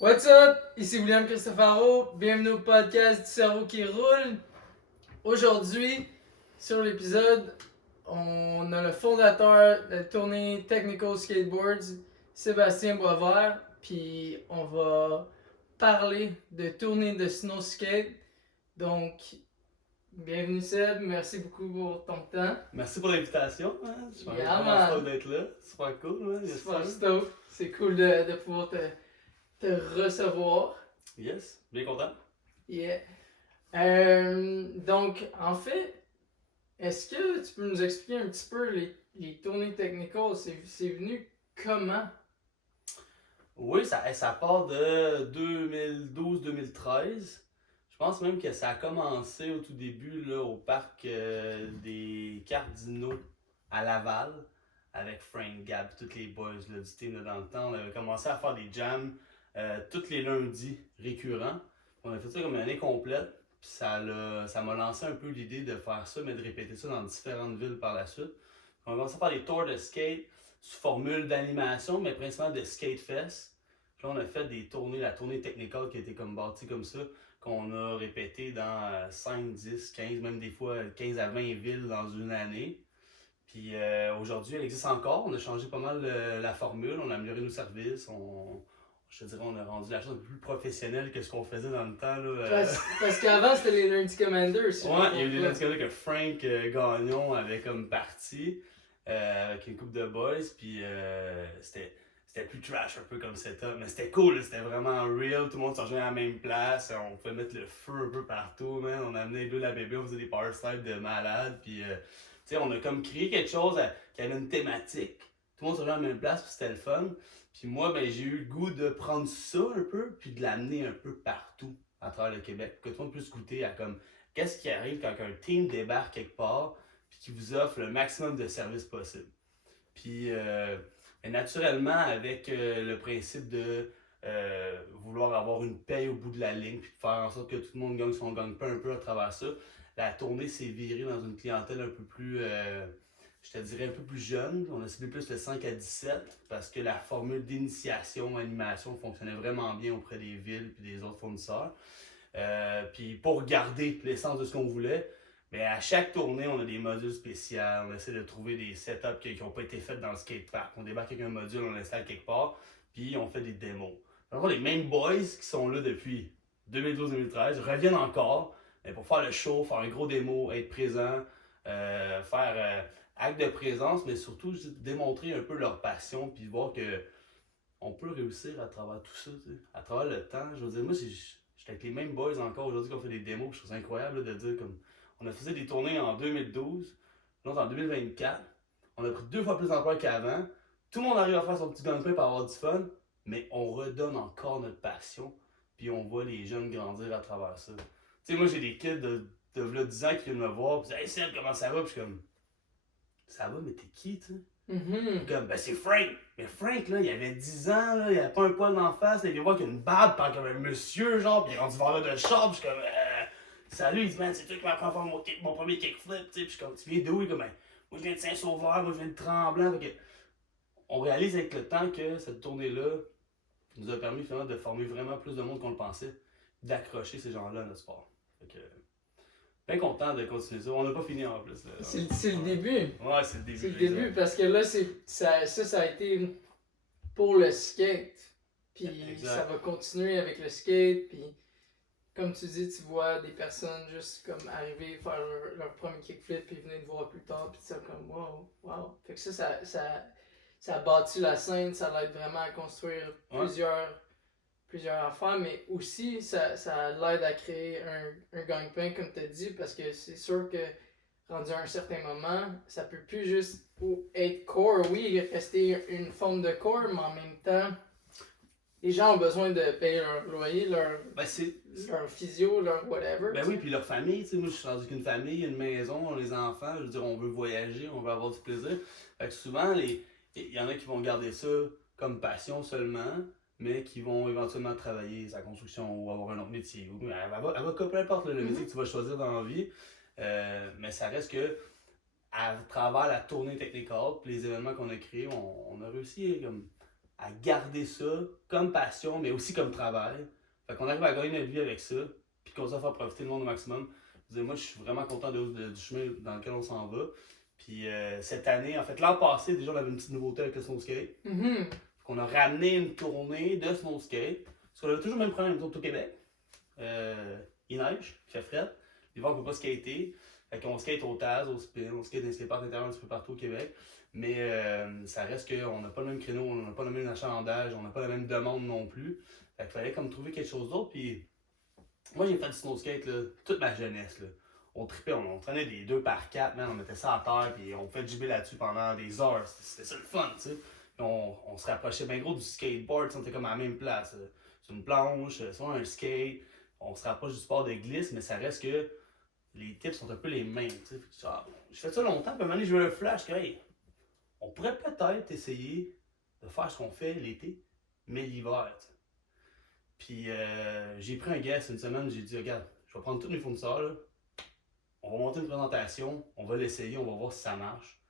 What's up? Ici William Cristofaro, bienvenue au podcast du cerveau qui roule. Aujourd'hui, sur l'épisode, on a le fondateur de la tournée Technical Skateboards, Sébastien Boisvert, puis on va parler de tournée de snow skate. Donc, bienvenue Seb, merci beaucoup pour ton temps. Merci pour l'invitation. Hein? Je suis Yeah, vraiment man. stoked d'être là. Super cool. Hein? Yes, Super sir. stoked. C'est cool de pouvoir te recevoir. Yes, bien content. Yeah. Donc, en fait, est-ce que tu peux nous expliquer un petit peu les tournées technicales? C'est venu comment? Oui, ça part de 2012-2013. Je pense même que ça a commencé au tout début là, au parc des Cardinaux à Laval avec Frank Gab, tous les boys là, du team là, dans le temps. On avait commencé à faire des jams tous les lundis récurrents. On a fait ça comme une année complète. Puis ça m'a lancé un peu l'idée de faire ça, mais de répéter ça dans différentes villes par la suite. On a commencé à faire des tours de skate sous formule d'animation, mais principalement de skate fest. Puis là, on a fait des tournées, la tournée technical qui a été comme bâtie comme ça, qu'on a répété dans 5, 10, 15, même des fois 15 à 20 villes dans une année. Puis aujourd'hui, elle existe encore. On a changé pas mal la formule, on a amélioré nos services, je te dirais, on a rendu la chose un peu plus professionnelle que ce qu'on faisait dans le temps. Là. Parce qu'avant, c'était les Lundi Commanders. Si Ouais, il y a eu des indices que Frank Gagnon avait comme parti avec une couple de boys, puis c'était plus trash un peu comme setup, mais c'était cool, là, c'était vraiment real, tout le monde se rejoignait à la même place, on pouvait mettre le feu un peu partout, man. On amenait Bleu la bébé, on faisait des power slides de malade, puis tu sais, on a comme créé quelque chose qui avait une thématique, tout le monde se rejoignait à la même place, puis c'était le fun. Puis moi, ben, j'ai eu le goût de prendre ça un peu, puis de l'amener un peu partout à travers le Québec, que tout le monde puisse goûter à comme qu'est-ce qui arrive quand un team débarque quelque part puis qui vous offre le maximum de services possible. Puis naturellement, avec le principe de vouloir avoir une paye au bout de la ligne puis de faire en sorte que tout le monde gagne son gagne-pain un peu à travers ça, la tournée s'est virée dans une clientèle un peu plus, je te dirais un peu plus jeune. On a ciblé plus le 5 à 17 parce que la formule d'initiation, animation fonctionnait vraiment bien auprès des villes et des autres fournisseurs. Puis pour garder l'essence de ce qu'on voulait, mais à chaque tournée, on a des modules spéciaux. On essaie de trouver des setups qui n'ont pas été faits dans le skatepark. On débarque avec un module, on l'installe quelque part, puis on fait des démos. Alors, les mêmes boys qui sont là depuis 2012-2013 reviennent encore mais pour faire le show, faire un gros démo, être présent, faire acte de présence, mais surtout démontrer un peu leur passion, puis voir que on peut réussir à travers tout ça, tu sais, à travers le temps. Je veux dire, moi, j'étais avec les mêmes boys encore aujourd'hui qu'on fait des démos, je trouve ça incroyable là, de dire comme. On a fait des tournées en 2012, l'autre en 2024. On a pris 2 fois plus d'emplois qu'avant. Tout le monde arrive à faire son petit gameplay pour avoir du fun, mais on redonne encore notre passion, puis on voit les jeunes grandir à travers ça. Tu sais, moi, j'ai des kids de 10 ans qui viennent me voir, puis ils disent Hey Seb, comment ça va? Puis je suis comme Ça va, mais t'es qui, tu sais? Mm-hmm. Comme, ben c'est Frank. Mais Frank, là, il avait 10 ans, là, il avait pas un poil d'en face, là, il vient voir qu'il a une barbe, parle comme un monsieur, genre, pis il est rendu vendeur de char, pis je suis comme, salut, il dit, man, c'est toi qui m'apprends à faire mon premier kickflip, tu sais, pis je suis comme, tu viens d'où? Il est comme, ben, moi je viens de Saint-Sauveur, moi je viens de Tremblant, fait que, on réalise avec le temps que cette tournée-là nous a permis finalement de former vraiment plus de monde qu'on le pensait, d'accrocher ces gens-là à notre sport. Fait que, bien content de continuer ça. On n'a pas fini en plus. Là. C'est le début. Ouais, c'est le début. C'est le début parce que là, ça a été pour le skate. Puis ça va continuer avec le skate. Puis comme tu dis, tu vois des personnes juste comme arriver, faire leur premier kickflip, puis venir te voir plus tard, puis ça comme wow, wow. Fait que ça a bâti la scène, ça l'aide vraiment à construire plusieurs affaires, mais aussi ça l'aide à créer un gagne-pain, comme tu as dit, parce que c'est sûr que rendu à un certain moment, ça peut plus juste être core. Oui, rester une forme de core, mais en même temps, les gens ont besoin de payer leur loyer, leur physio, leur whatever. Ben oui, puis leur famille, tu sais, moi je suis rendu qu'une famille, une maison, les enfants, je veux dire, on veut voyager, on veut avoir du plaisir. Fait que souvent, il y en a qui vont garder ça comme passion seulement, mais qui vont éventuellement travailler sa construction ou avoir un autre métier. Ou, peu importe le métier que tu vas choisir dans la vie, mais ça reste que à travers la tournée technical, puis les événements qu'on a créés, on a réussi comme à garder ça comme passion, mais aussi comme travail. Fait qu'on arrive à gagner notre vie avec ça, puis qu'on va faire profiter le monde au maximum. Moi, je suis vraiment content du chemin dans lequel on s'en va. Puis cette année, en fait, l'an passé, déjà, on avait une petite nouveauté avec le snow skate. On a ramené une tournée de snow skate. Parce qu'on avait toujours le même problème au Québec. Il neige, il fait fret. L'hiver, on ne peut pas skater. Fait qu'on skate au Taz, au Spin, on skate dans les skateparks intérieurs un petit peu partout au Québec. Mais ça reste qu'on n'a pas le même créneau, on n'a pas le même achalandage, on n'a pas la même demande non plus. Fait qu'il fallait comme trouver quelque chose d'autre. Puis moi, j'ai fait du snow skate là, toute ma jeunesse. Là. On tripait, on prenait des 2x4, man, on mettait ça à terre, puis on fait gibber là-dessus pendant des heures. C'était ça le fun, tu sais. On se rapprochait bien gros du skateboard, on était comme à la même place. C'est une planche, c'est un skate. On se rapproche du sport de glisse, mais ça reste que les tips sont un peu les mêmes. Je fais ça longtemps, puis à un moment donné, j'ai eu un flash que, hey, on pourrait peut-être essayer de faire ce qu'on fait l'été, mais l'hiver. T'sais. Puis j'ai pris un guest une semaine, j'ai dit, regarde, je vais prendre tous mes fournisseurs, là. On va monter une présentation, on va l'essayer, on va voir si ça marche.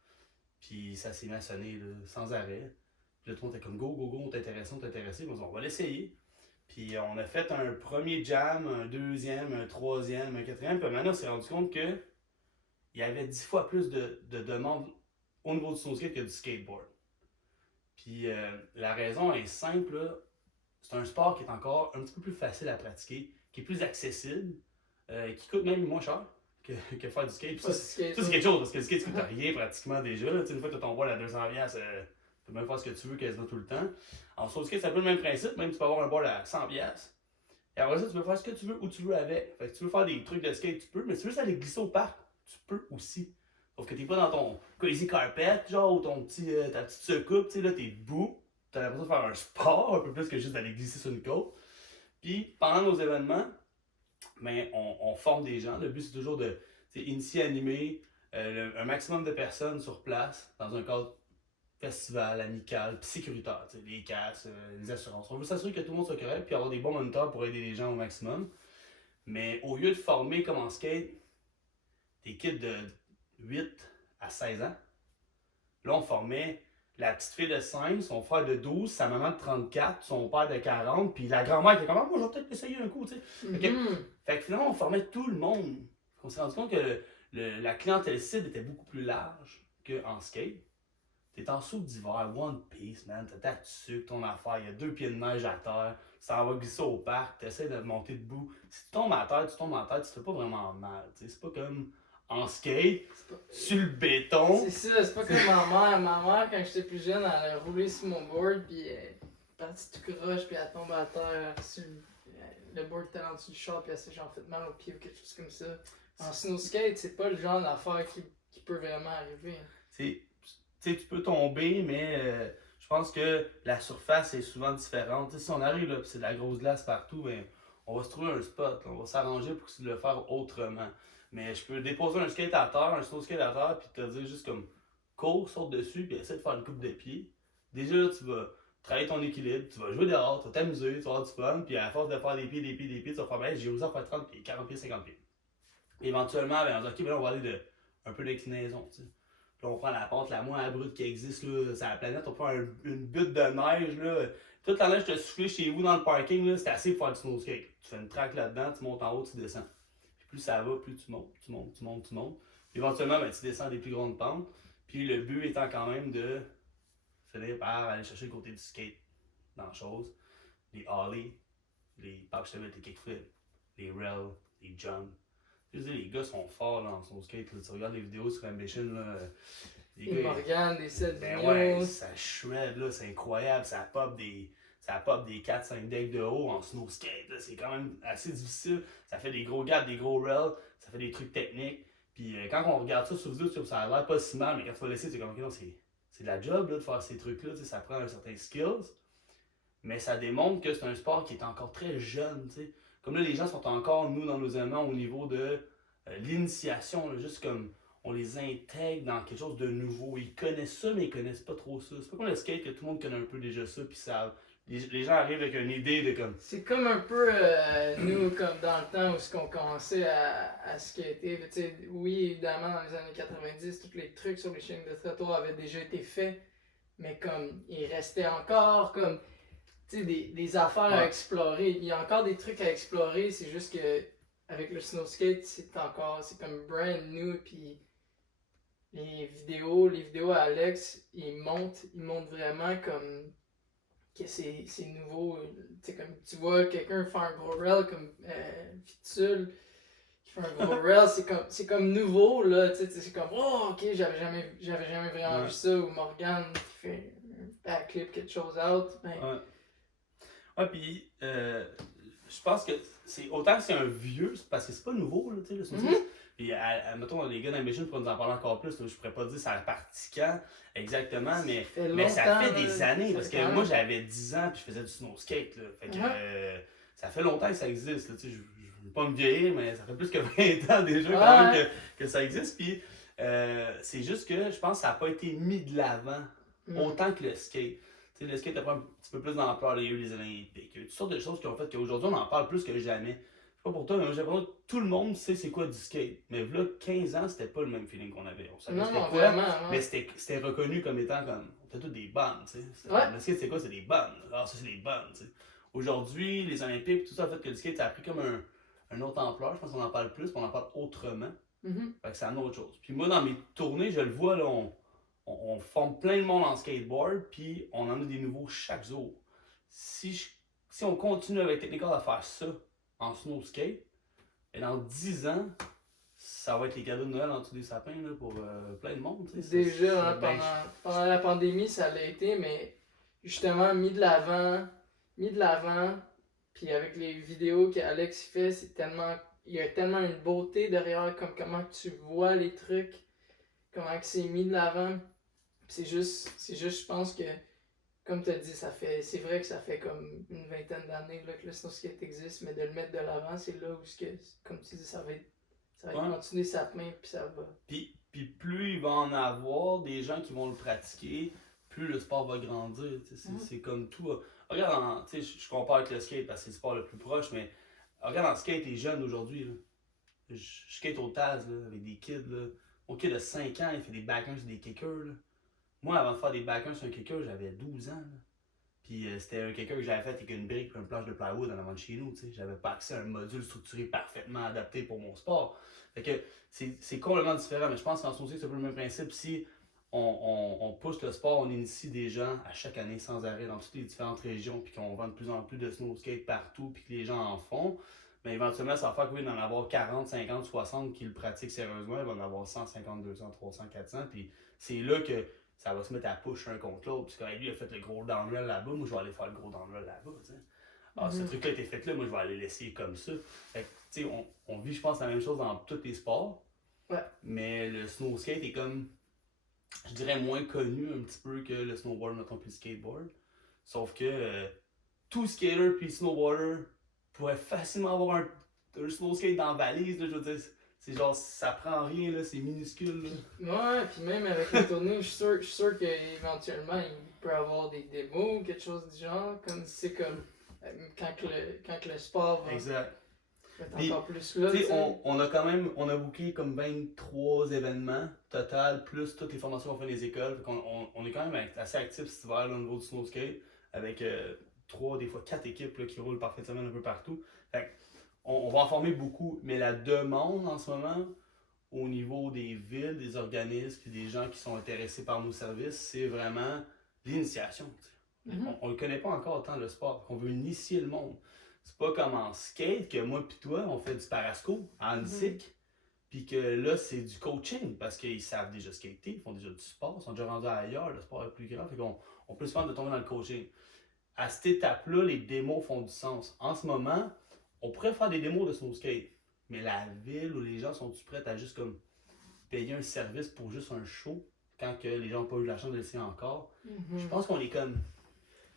Puis ça s'est mis à sonner là, sans arrêt. Puis là, tout le monde était comme go, go, go, on t'est intéressé, on t'est intéressé. On va l'essayer. Puis on a fait un premier jam, un deuxième, un troisième, un quatrième. Puis maintenant, on s'est rendu compte qu'il y avait 10 fois plus de demandes au niveau du snowskate que du skateboard. Puis la raison est simple, là. C'est un sport qui est encore un petit peu plus facile à pratiquer, qui est plus accessible, qui coûte même moins cher que faire du skate. Puis ça, c'est quelque chose, parce que le skate, ça coûte rien pratiquement déjà. Là. Une fois que tu as ton board à 200$, tu peux même faire ce que tu veux quasiment tout le temps. En saut skate, c'est un peu le même principe, même tu peux avoir un board à 100$. Et après ça, tu peux faire ce que tu veux, où tu veux avec. Fait que si tu veux faire des trucs de skate, tu peux, mais si tu veux juste aller glisser au parc, tu peux aussi. Sauf que t'es pas dans ton crazy carpet, genre, ou ton ta petite secoupe, tu sais, là, t'es debout. T'as l'impression de faire un sport, un peu plus que juste d'aller glisser sur une côte. Puis, pendant nos événements, ben, on forme des gens. Le but, c'est toujours de initier, animer un maximum de personnes sur place, dans un cadre festival, amical, puis sécuritaire. Les casses, les assurances. On veut s'assurer que tout le monde soit correct, puis avoir des bons moniteurs pour aider les gens au maximum. Mais au lieu de former comme en skate des kids de 8 à 16 ans, là, on formait la petite fille de 5, son frère de 12, sa maman de 34, son père de 40, puis la grand-mère qui était comme, moi, je vais peut-être essayer un coup, tu sais. Fait que finalement, on formait tout le monde. On s'est rendu compte que la clientèle cible était beaucoup plus large qu'en skate. T'es en soupe d'hiver, One Piece, man, t'as ta tuque, ton affaire, il y a 2 pieds de neige à terre, ça va glisser au parc, t'essaies de monter debout. Si tu tombes à terre, tu tombes à terre, tu te fais pas vraiment mal, tu sais. C'est pas comme en skate, sur le béton. C'est ça, c'est pas comme ma mère. Ma mère, quand j'étais plus jeune, elle a roulé sur mon board, puis elle est partie tout croche, puis elle tombe à terre sur le board était en dessous du char, puis elle s'est genre fait mal au pied ou quelque chose comme ça. En snow skate, c'est pas le genre d'affaire qui peut vraiment arriver. Tu sais, tu peux tomber, mais je pense que la surface est souvent différente. T'sais, si on arrive là, puis c'est de la grosse glace partout, ben, on va se trouver un spot, on va s'arranger pour le faire autrement. Mais je peux déposer un skate à terre, un snow skate à terre, puis te dire juste comme cours, saute dessus, puis essaie de faire une coupe de pied. Déjà, là, tu vas travailler ton équilibre, tu vas jouer dehors, tu vas t'amuser, tu vas avoir du fun, puis à force de faire des pieds, tu vas faire, ben, j'ai osé en faire 30 pieds, 40 pieds, 50 pieds. Et éventuellement, ben, on dit, ok, ben là, on va aller de un peu d'inclinaison, tu sais. Puis là, on prend la pente la moins abrupte qui existe là, sur la planète, on prend une butte de neige, là. Toute la neige que tu as soufflé chez vous dans le parking, là, c'est assez pour faire du snow skate. Tu fais une track là-dedans, tu montes en haut, tu descends. Plus ça va, plus tu montes. Puis éventuellement, ben, tu descends des plus grandes pentes. Puis le but étant quand même de finir par aller chercher le côté du skate dans la chose. Les ollies, les kickflips, les rails, les jumps. Je veux dire, les gars sont forts là, en son skate. Là. Tu regardes les vidéos sur Ambition, là, les Morgan, des 7 ben ouais, ça shred, là, c'est incroyable. Ça pop des 4-5 decks de haut en snow skate. C'est quand même assez difficile. Ça fait des gros gaps, des gros rails, ça fait des trucs techniques. Puis quand on regarde ça sur vidéo, ça a l'air pas si mal, mais quand tu vas laisser, c'est comme, non, c'est de la job là, de faire ces trucs-là. Ça prend un certain skills. Mais ça démontre que c'est un sport qui est encore très jeune. T'sais. Comme là, les gens sont encore, nous, dans nos éléments, au niveau de l'initiation. Là, juste comme on les intègre dans quelque chose de nouveau. Ils connaissent ça, mais ils connaissent pas trop ça. C'est pas comme le skate que tout le monde connaît un peu déjà ça, puis ça. Les gens arrivent avec une idée de comme. C'est comme un peu nous, comme dans le temps où on commençait à skater. Oui, évidemment, dans les années 90, tous les trucs sur les chaînes de trottoir avaient déjà été faits. mais comme il restait encore comme tu sais, des affaires à explorer. Il y a encore des trucs à explorer, c'est juste que avec le snow skate, c'est comme brand new, puis les vidéos à Alex, ils montent vraiment comme que c'est nouveau. Tu sais, comme tu vois quelqu'un faire un gros rail comme Fitul qui fait un gros rail, c'est comme nouveau, là, tu sais, c'est comme, oh, ok, j'avais jamais vraiment vu ça, ou Morgan qui fait un backflip, quelque chose out, ben... Ouais, puis je pense que c'est autant que c'est un vieux, c'est parce que c'est pas nouveau, là, tu sais, le snow skate. Puis, mettons, les gars d'Ambition pourraient nous en parler encore plus. Là, je pourrais pas dire ça a parti quand exactement, mais ça fait des années. Parce que moi, j'avais 10 ans puis je faisais du snow skate. Là. Fait que ça fait longtemps que ça existe. Là, je veux pas me vieillir, mais ça fait plus que 20 ans déjà quand même que ça existe. Puis c'est juste que je pense que ça n'a pas été mis de l'avant autant que le skate. Tu sais, le skate a pris un petit peu plus d'ampleur. Il y a eu les Olympiques. Il y a eu toutes sortes de choses qui ont fait qu'aujourd'hui, on en parle plus que jamais. Pas pour toi, mais j'ai l'impression que tout le monde sait c'est quoi du skate. Mais là, 15 ans, c'était pas le même feeling qu'on avait. On savait c'était quoi, vraiment, mais c'était reconnu comme étant comme. On était tous des bandes, tu sais. Le skate, c'est quoi? C'est des bandes. Alors, ça, c'est des bandes, tu sais. Aujourd'hui, les Olympiques, tout ça a fait que le skate, ça a pris comme un autre ampleur. Je pense qu'on en parle plus, puis on en parle autrement. Fait que c'est une autre chose. Puis moi, dans mes tournées, je le vois, là, on forme plein de monde en skateboard, puis on en a des nouveaux chaque jour. Si on continue avec Technical à faire ça, en snow skate, et dans 10 ans, ça va être les cadeaux de Noël en dessous des sapins là, pour plein de monde. Déjà, pendant la pandémie, ça l'a été, mais justement, mis de l'avant, puis avec les vidéos qu'Alex fait, il y a tellement une beauté derrière, comme comment tu vois les trucs, comment que c'est mis de l'avant. C'est juste, je pense que comme tu as dit, c'est vrai que ça fait comme une vingtaine d'années que le snow skate existe, mais de le mettre de l'avant, c'est là où, comme tu dis, ça va continuer sa main, puis ça va. Puis plus il va en avoir des gens qui vont le pratiquer, plus le sport va grandir. C'est comme tout. Regarde, je compare avec le skate parce que c'est le sport le plus proche, mais regarde, en skate, les jeunes d'aujourd'hui, je skate au Taz là, avec des kids. Là. Mon kid de 5 ans, il fait des backers sur des kickers. Là. Moi, avant de faire des backers sur un kicker, j'avais 12 ans. Là. Puis c'était un kicker que j'avais fait avec une brique et une planche de plywood en avant de chez nous. T'sais. J'avais pas accès à un module structuré parfaitement adapté pour mon sport. Fait que c'est complètement différent, mais je pense qu'en snow skate, c'est un peu le même principe. Si on pousse le sport, on initie des gens à chaque année sans arrêt dans toutes les différentes régions, puis qu'on vend de plus en plus de snow skate partout, puis que les gens en font, mais éventuellement, ça va faire qu'il va en avoir 40, 50, 60 qui le pratiquent sérieusement. Il va en avoir 150, 200, 300, 400. Puis c'est là que ça va se mettre à push un contre l'autre. Parce que lui, il a fait le gros downhill là-bas. Moi, je vais aller faire le gros downhill là-bas. Ah, ce truc-là a été fait là. Moi, je vais aller l'essayer comme ça. Fait que, tu sais, on vit, je pense, la même chose dans tous les sports. Ouais. Mais le snow skate est comme, je dirais, moins connu un petit peu que le snowboard, mettons, puis le skateboard. Sauf que tout skater puis snowboarder pourrait facilement avoir un snow skate dans la valise, là, je veux dire. C'est genre, ça prend rien, là, c'est minuscule. Là. Ouais, puis même avec les tournées, je suis sûr qu'éventuellement, il peut y avoir des démos ou quelque chose du genre, comme c'est comme quand le sport va exact. être encore plus là. On a quand même, on a booké comme 23 événements total, plus toutes les formations qu'on fait dans les écoles. Fait on est quand même assez actifs cet hiver là, au niveau du snow skate, avec 3, des fois 4 équipes là, qui roulent parfaitement un peu partout. Fait on va en former beaucoup, mais la demande en ce moment, au niveau des villes, des organismes et des gens qui sont intéressés par nos services, c'est vraiment l'initiation. On ne connaît pas encore tant le sport, on veut initier le monde. C'est pas comme en skate que moi et toi, on fait du parasco en cycle, puis que là, c'est du coaching, parce qu'ils savent déjà skater, ils font déjà du sport, ils sont déjà rendus ailleurs, le sport est plus grand, fait qu'on peut se faire de tomber dans le coaching. À cette étape-là, les démos font du sens. En ce moment, on pourrait faire des démos de snow skate, mais la ville où les gens sont-ils prêts à juste comme payer un service pour juste un show quand que les gens n'ont pas eu la chance de l'essayer encore? Je pense qu'on est comme.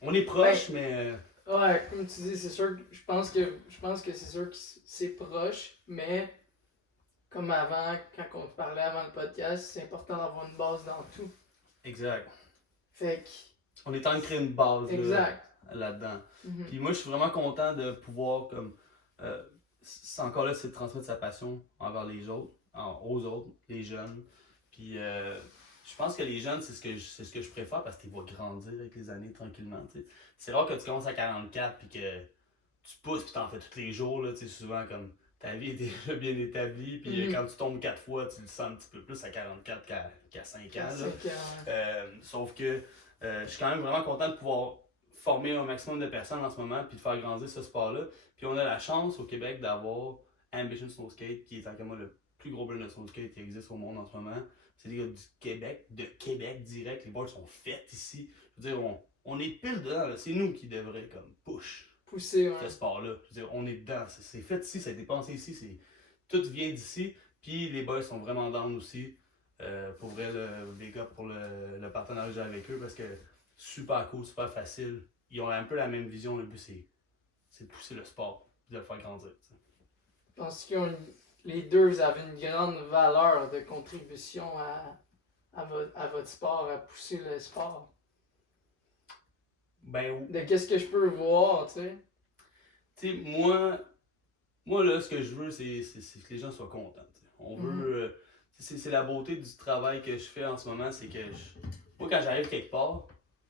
On est proche, mais. Ouais, comme tu dis, c'est sûr que je pense que c'est sûr que c'est proche, mais comme avant, quand on te parlait avant le podcast, c'est important d'avoir une base dans tout. Exact. Fait que. On est en train de créer une base là-dedans. Mm-hmm. Puis moi, je suis vraiment content de pouvoir comme. C'est encore là, c'est de transmettre sa passion envers les autres, aux autres, les jeunes. Puis je pense que les jeunes, c'est ce que je préfère parce que tu vas grandir avec les années tranquillement. T'sais. C'est rare que tu commences à 44 puis que tu pousses puis t'en fais tous les jours. Là, souvent, comme ta vie est déjà bien établie. Puis quand tu tombes 4 fois, tu le sens un petit peu plus à 44 qu'à 5 ans. Sauf que je suis quand même vraiment content de pouvoir former un maximum de personnes en ce moment puis de faire grandir ce sport-là. Puis on a la chance au Québec d'avoir Ambition Snow Skate qui est en moi le plus gros brand de snow skate qui existe au monde en ce moment. C'est des gars de Québec direct. Les boards sont faites ici. Je veux dire, on est pile dedans. Là. C'est nous qui devrions comme pousser ce sport-là. Je veux dire, on est dedans. C'est fait ici, ça a été pensé ici. Tout vient d'ici. Puis les boys sont vraiment down aussi. Pour vrai, les gars, pour le partenariat que j'ai avec eux, parce que super cool, super facile. Ils ont un peu la même vision. Le but, c'est de pousser le sport, de le faire grandir. T'sais. Je pense les deux avaient une grande valeur de contribution à votre sport, à pousser le sport. Ben, de qu'est-ce que je peux voir, tu sais. Tu sais, moi là, ce que je veux, c'est que les gens soient contents. T'sais. On veut. C'est la beauté du travail que je fais en ce moment, c'est que moi, quand j'arrive quelque part,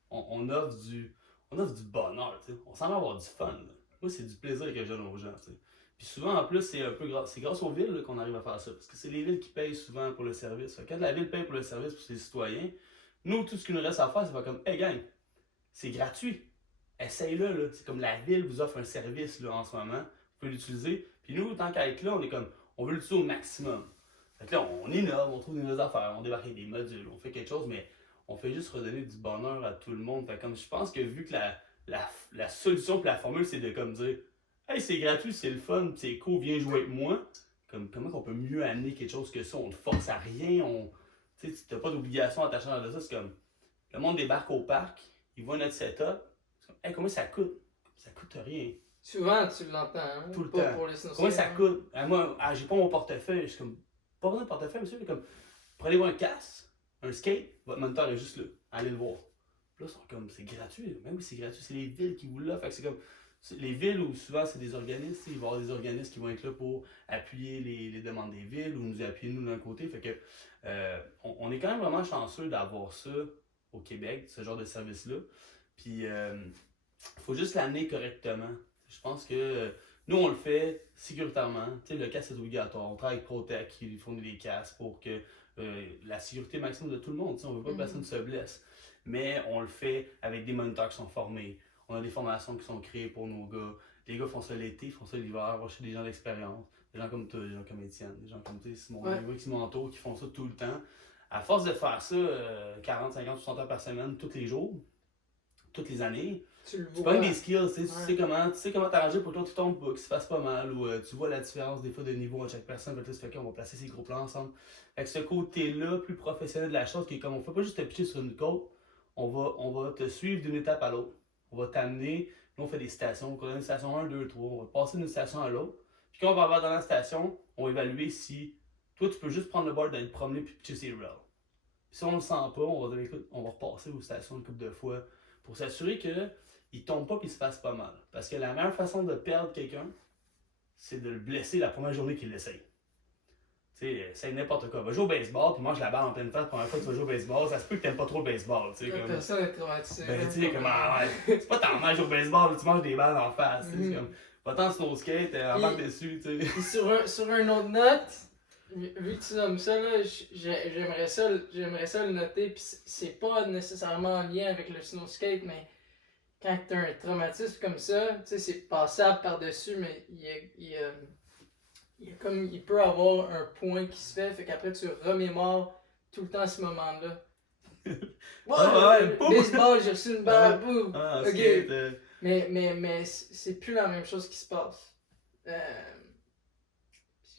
on offre du bonheur, t'sais. On s'en va avoir du fun. Là. Moi, c'est du plaisir que je donne aux gens. T'sais. Puis souvent, en plus, c'est un peu c'est grâce aux villes là, qu'on arrive à faire ça. Parce que c'est les villes qui payent souvent pour le service. Quand la ville paye pour le service pour ses citoyens, nous, tout ce qu'il nous reste à faire, c'est faire comme, hey gang, c'est gratuit. Essaye-le. Là. C'est comme la ville vous offre un service là, en ce moment. Vous pouvez l'utiliser. Puis nous, tant qu'à être là, on est comme, on veut l'utiliser au maximum. Fait que là, on innove, on trouve des nouvelles affaires, on débarque avec des modules, on fait quelque chose, mais on fait juste redonner du bonheur à tout le monde. Fait comme je pense que vu que la solution pour la formule, c'est de comme dire, hey, c'est gratuit, c'est le fun, c'est cool, viens jouer avec moi. Comme, comment on peut mieux amener quelque chose que ça? On ne force à rien, tu n'as pas d'obligation à ta chambre de ça. C'est comme, le monde débarque au parc, il voit notre setup, c'est comme, hey, combien ça coûte? Ça coûte rien. Souvent, tu l'entends, hein? Tout le temps. Pour les combien ça coûte? Moi, j'ai pas mon portefeuille. Je suis comme, pas besoin de portefeuille, monsieur. Comme, prenez-vous un casque, un skate, votre moniteur est juste là. Allez le voir. Puis là, ils sont comme, c'est gratuit. Même oui, c'est gratuit. C'est les villes qui vous l'offrent. Fait que c'est comme, les villes où souvent c'est des organismes, il va y avoir des organismes qui vont être là pour appuyer les demandes des villes ou nous appuyer nous d'un côté. Fait que on est quand même vraiment chanceux d'avoir ça au Québec, ce genre de service-là. Puis il faut juste l'amener correctement. Je pense que nous on le fait sécuritairement. Tu sais, le casque est obligatoire. On travaille avec ProTech qui font des casques pour que la sécurité maximum de tout le monde. Tu sais, on veut pas que personne se blesse. Mais on le fait avec des moniteurs qui sont formés. On a des formations qui sont créées pour nos gars. Les gars font ça l'été, font ça l'hiver, on va chez des gens d'expérience. Des gens comme toi, des gens comme Étienne, des gens comme Simon, Simon Anto, qui font ça tout le temps. À force de faire ça 40, 50, 60 heures par semaine, tous les jours, toutes les années, tu pognes des skills, tu sais comment t'arranger pour toi, tu tombes pas, qu'il se fasse pas mal, ou tu vois la différence des fois de niveau entre chaque personne, peut-être fait qu'on va placer ces groupes-là ensemble. Fait que ce côté-là, plus professionnel de la chose, qui est comme on fait pas juste te pitcher sur une côte, on va te suivre d'une étape à l'autre. On va t'amener, nous on fait des stations, on a une station 1, 2, 3, on va passer d'une station à l'autre. Puis quand on va avoir dans la station, on va évaluer si toi tu peux juste prendre le board d'aller te promener puis pitcher ses rails. Puis si on le sent pas, on va dire écoute, on va repasser aux stations une couple de fois pour s'assurer qu'il ne tombe pas et qu'il se fasse pas mal. Parce que la meilleure façon de perdre quelqu'un, c'est de le blesser la première journée qu'il l'essaye. Tu sais, c'est n'importe quoi. Va jouer au baseball, puis mange la balle en pleine face. La première fois que tu vas jouer au baseball, ça se peut que t'aimes pas trop le baseball. Tu sais, comme... Personne n'est traumatisé. Ben, tu sais, comme, c'est pas t'en manges au baseball, tu manges des balles en face. C'est comme, va-t'en snow skate, embarque dessus. Tu sais. Sur une autre note, vu que tu nommes ça, là, j'aimerais ça le noter. Puis c'est pas nécessairement en lien avec le snow skate, mais quand t'as un traumatisme comme ça, tu sais, c'est passable par-dessus, mais il peut avoir un point qui se fait qu'après tu remémores tout le temps ce moment-là. Baseball, j'ai reçu une balle, boum! Ok. Mais c'est plus la même chose qui se passe.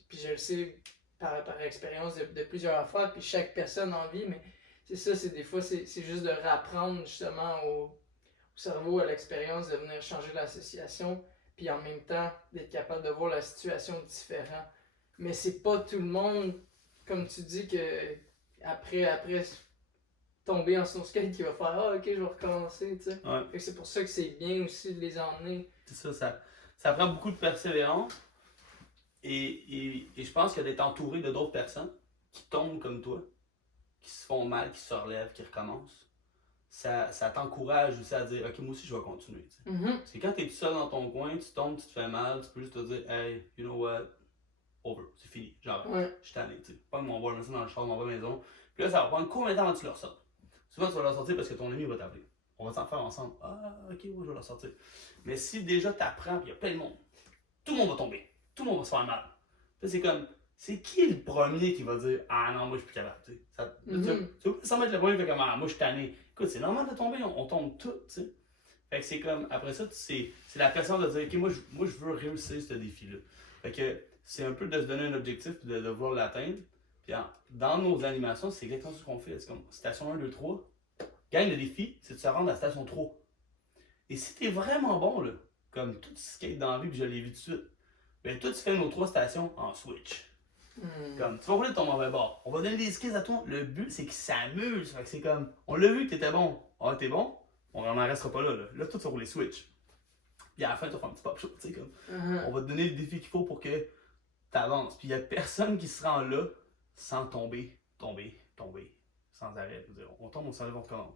Puis je le sais par expérience de plusieurs fois, puis chaque personne en vit, mais c'est ça, des fois c'est juste de rapprendre justement au cerveau, à l'expérience, de venir changer l'association, puis en même temps d'être capable de voir la situation différente. Mais c'est pas tout le monde, comme tu dis, que après tomber en snow skate qui va faire ah ok je vais recommencer, tu sais. Ouais. Fait que c'est pour ça que c'est bien aussi de les emmener. C'est ça prend beaucoup de persévérance et je pense que d'être entouré de d'autres personnes qui tombent comme toi, qui se font mal, qui se relèvent, qui recommencent, ça t'encourage aussi à dire, ok, moi aussi je vais continuer. Parce que quand tu es tout seul dans ton coin, tu tombes, tu te fais mal, tu peux juste te dire, hey, you know what, over, c'est fini, j'arrête, je suis tanné. Pas mon boire, mettre ça dans le char, dans ma maison. Puis là, ça va prendre combien de temps avant que tu le ressortes? Souvent, tu vas le sortir parce que ton ami va t'appeler. On va s'en faire ensemble. Ah, ok, ouais, je vais le sortir. Mais si déjà tu apprends, puis il y a plein de monde, tout le monde va tomber. Tout le monde va se faire mal. Là, c'est comme, c'est qui le premier qui va dire, ah non, moi je suis plus capable. Tu vas sans mettre le premier qui fait comme, ah, moi je suis tanné. Écoute, c'est normal de tomber, on tombe tous. Tu sais. Fait que c'est comme, après ça, c'est la personne de dire, ok, moi je veux réussir ce défi-là. Fait que c'est un peu de se donner un objectif et de vouloir l'atteindre. Puis dans nos animations, c'est exactement ce qu'on fait. C'est comme station 1, 2, 3. Gagne le défi, c'est de se rendre à la station 3. Et si t'es vraiment bon, là, comme tout skate dans la vie, puis je l'ai vu tout de suite, ben toi tu fais nos 3 stations en switch. Comme tu vas rouler de ton mauvais bord. On va donner des skills à toi. Le but c'est qu'ils s'amusent. Fait que c'est comme, on l'a vu que t'étais bon. Ah, t'es bon? On n'en restera pas là. Là, toi tu vas rouler switch. Puis à la fin, tu vas faire un petit pop show. Tu sais, comme, on va te donner le défi qu'il faut pour que t'avances. Puis il n'y a personne qui se rend là sans tomber, sans arrêt. On tombe, on s'enlève, on recommence.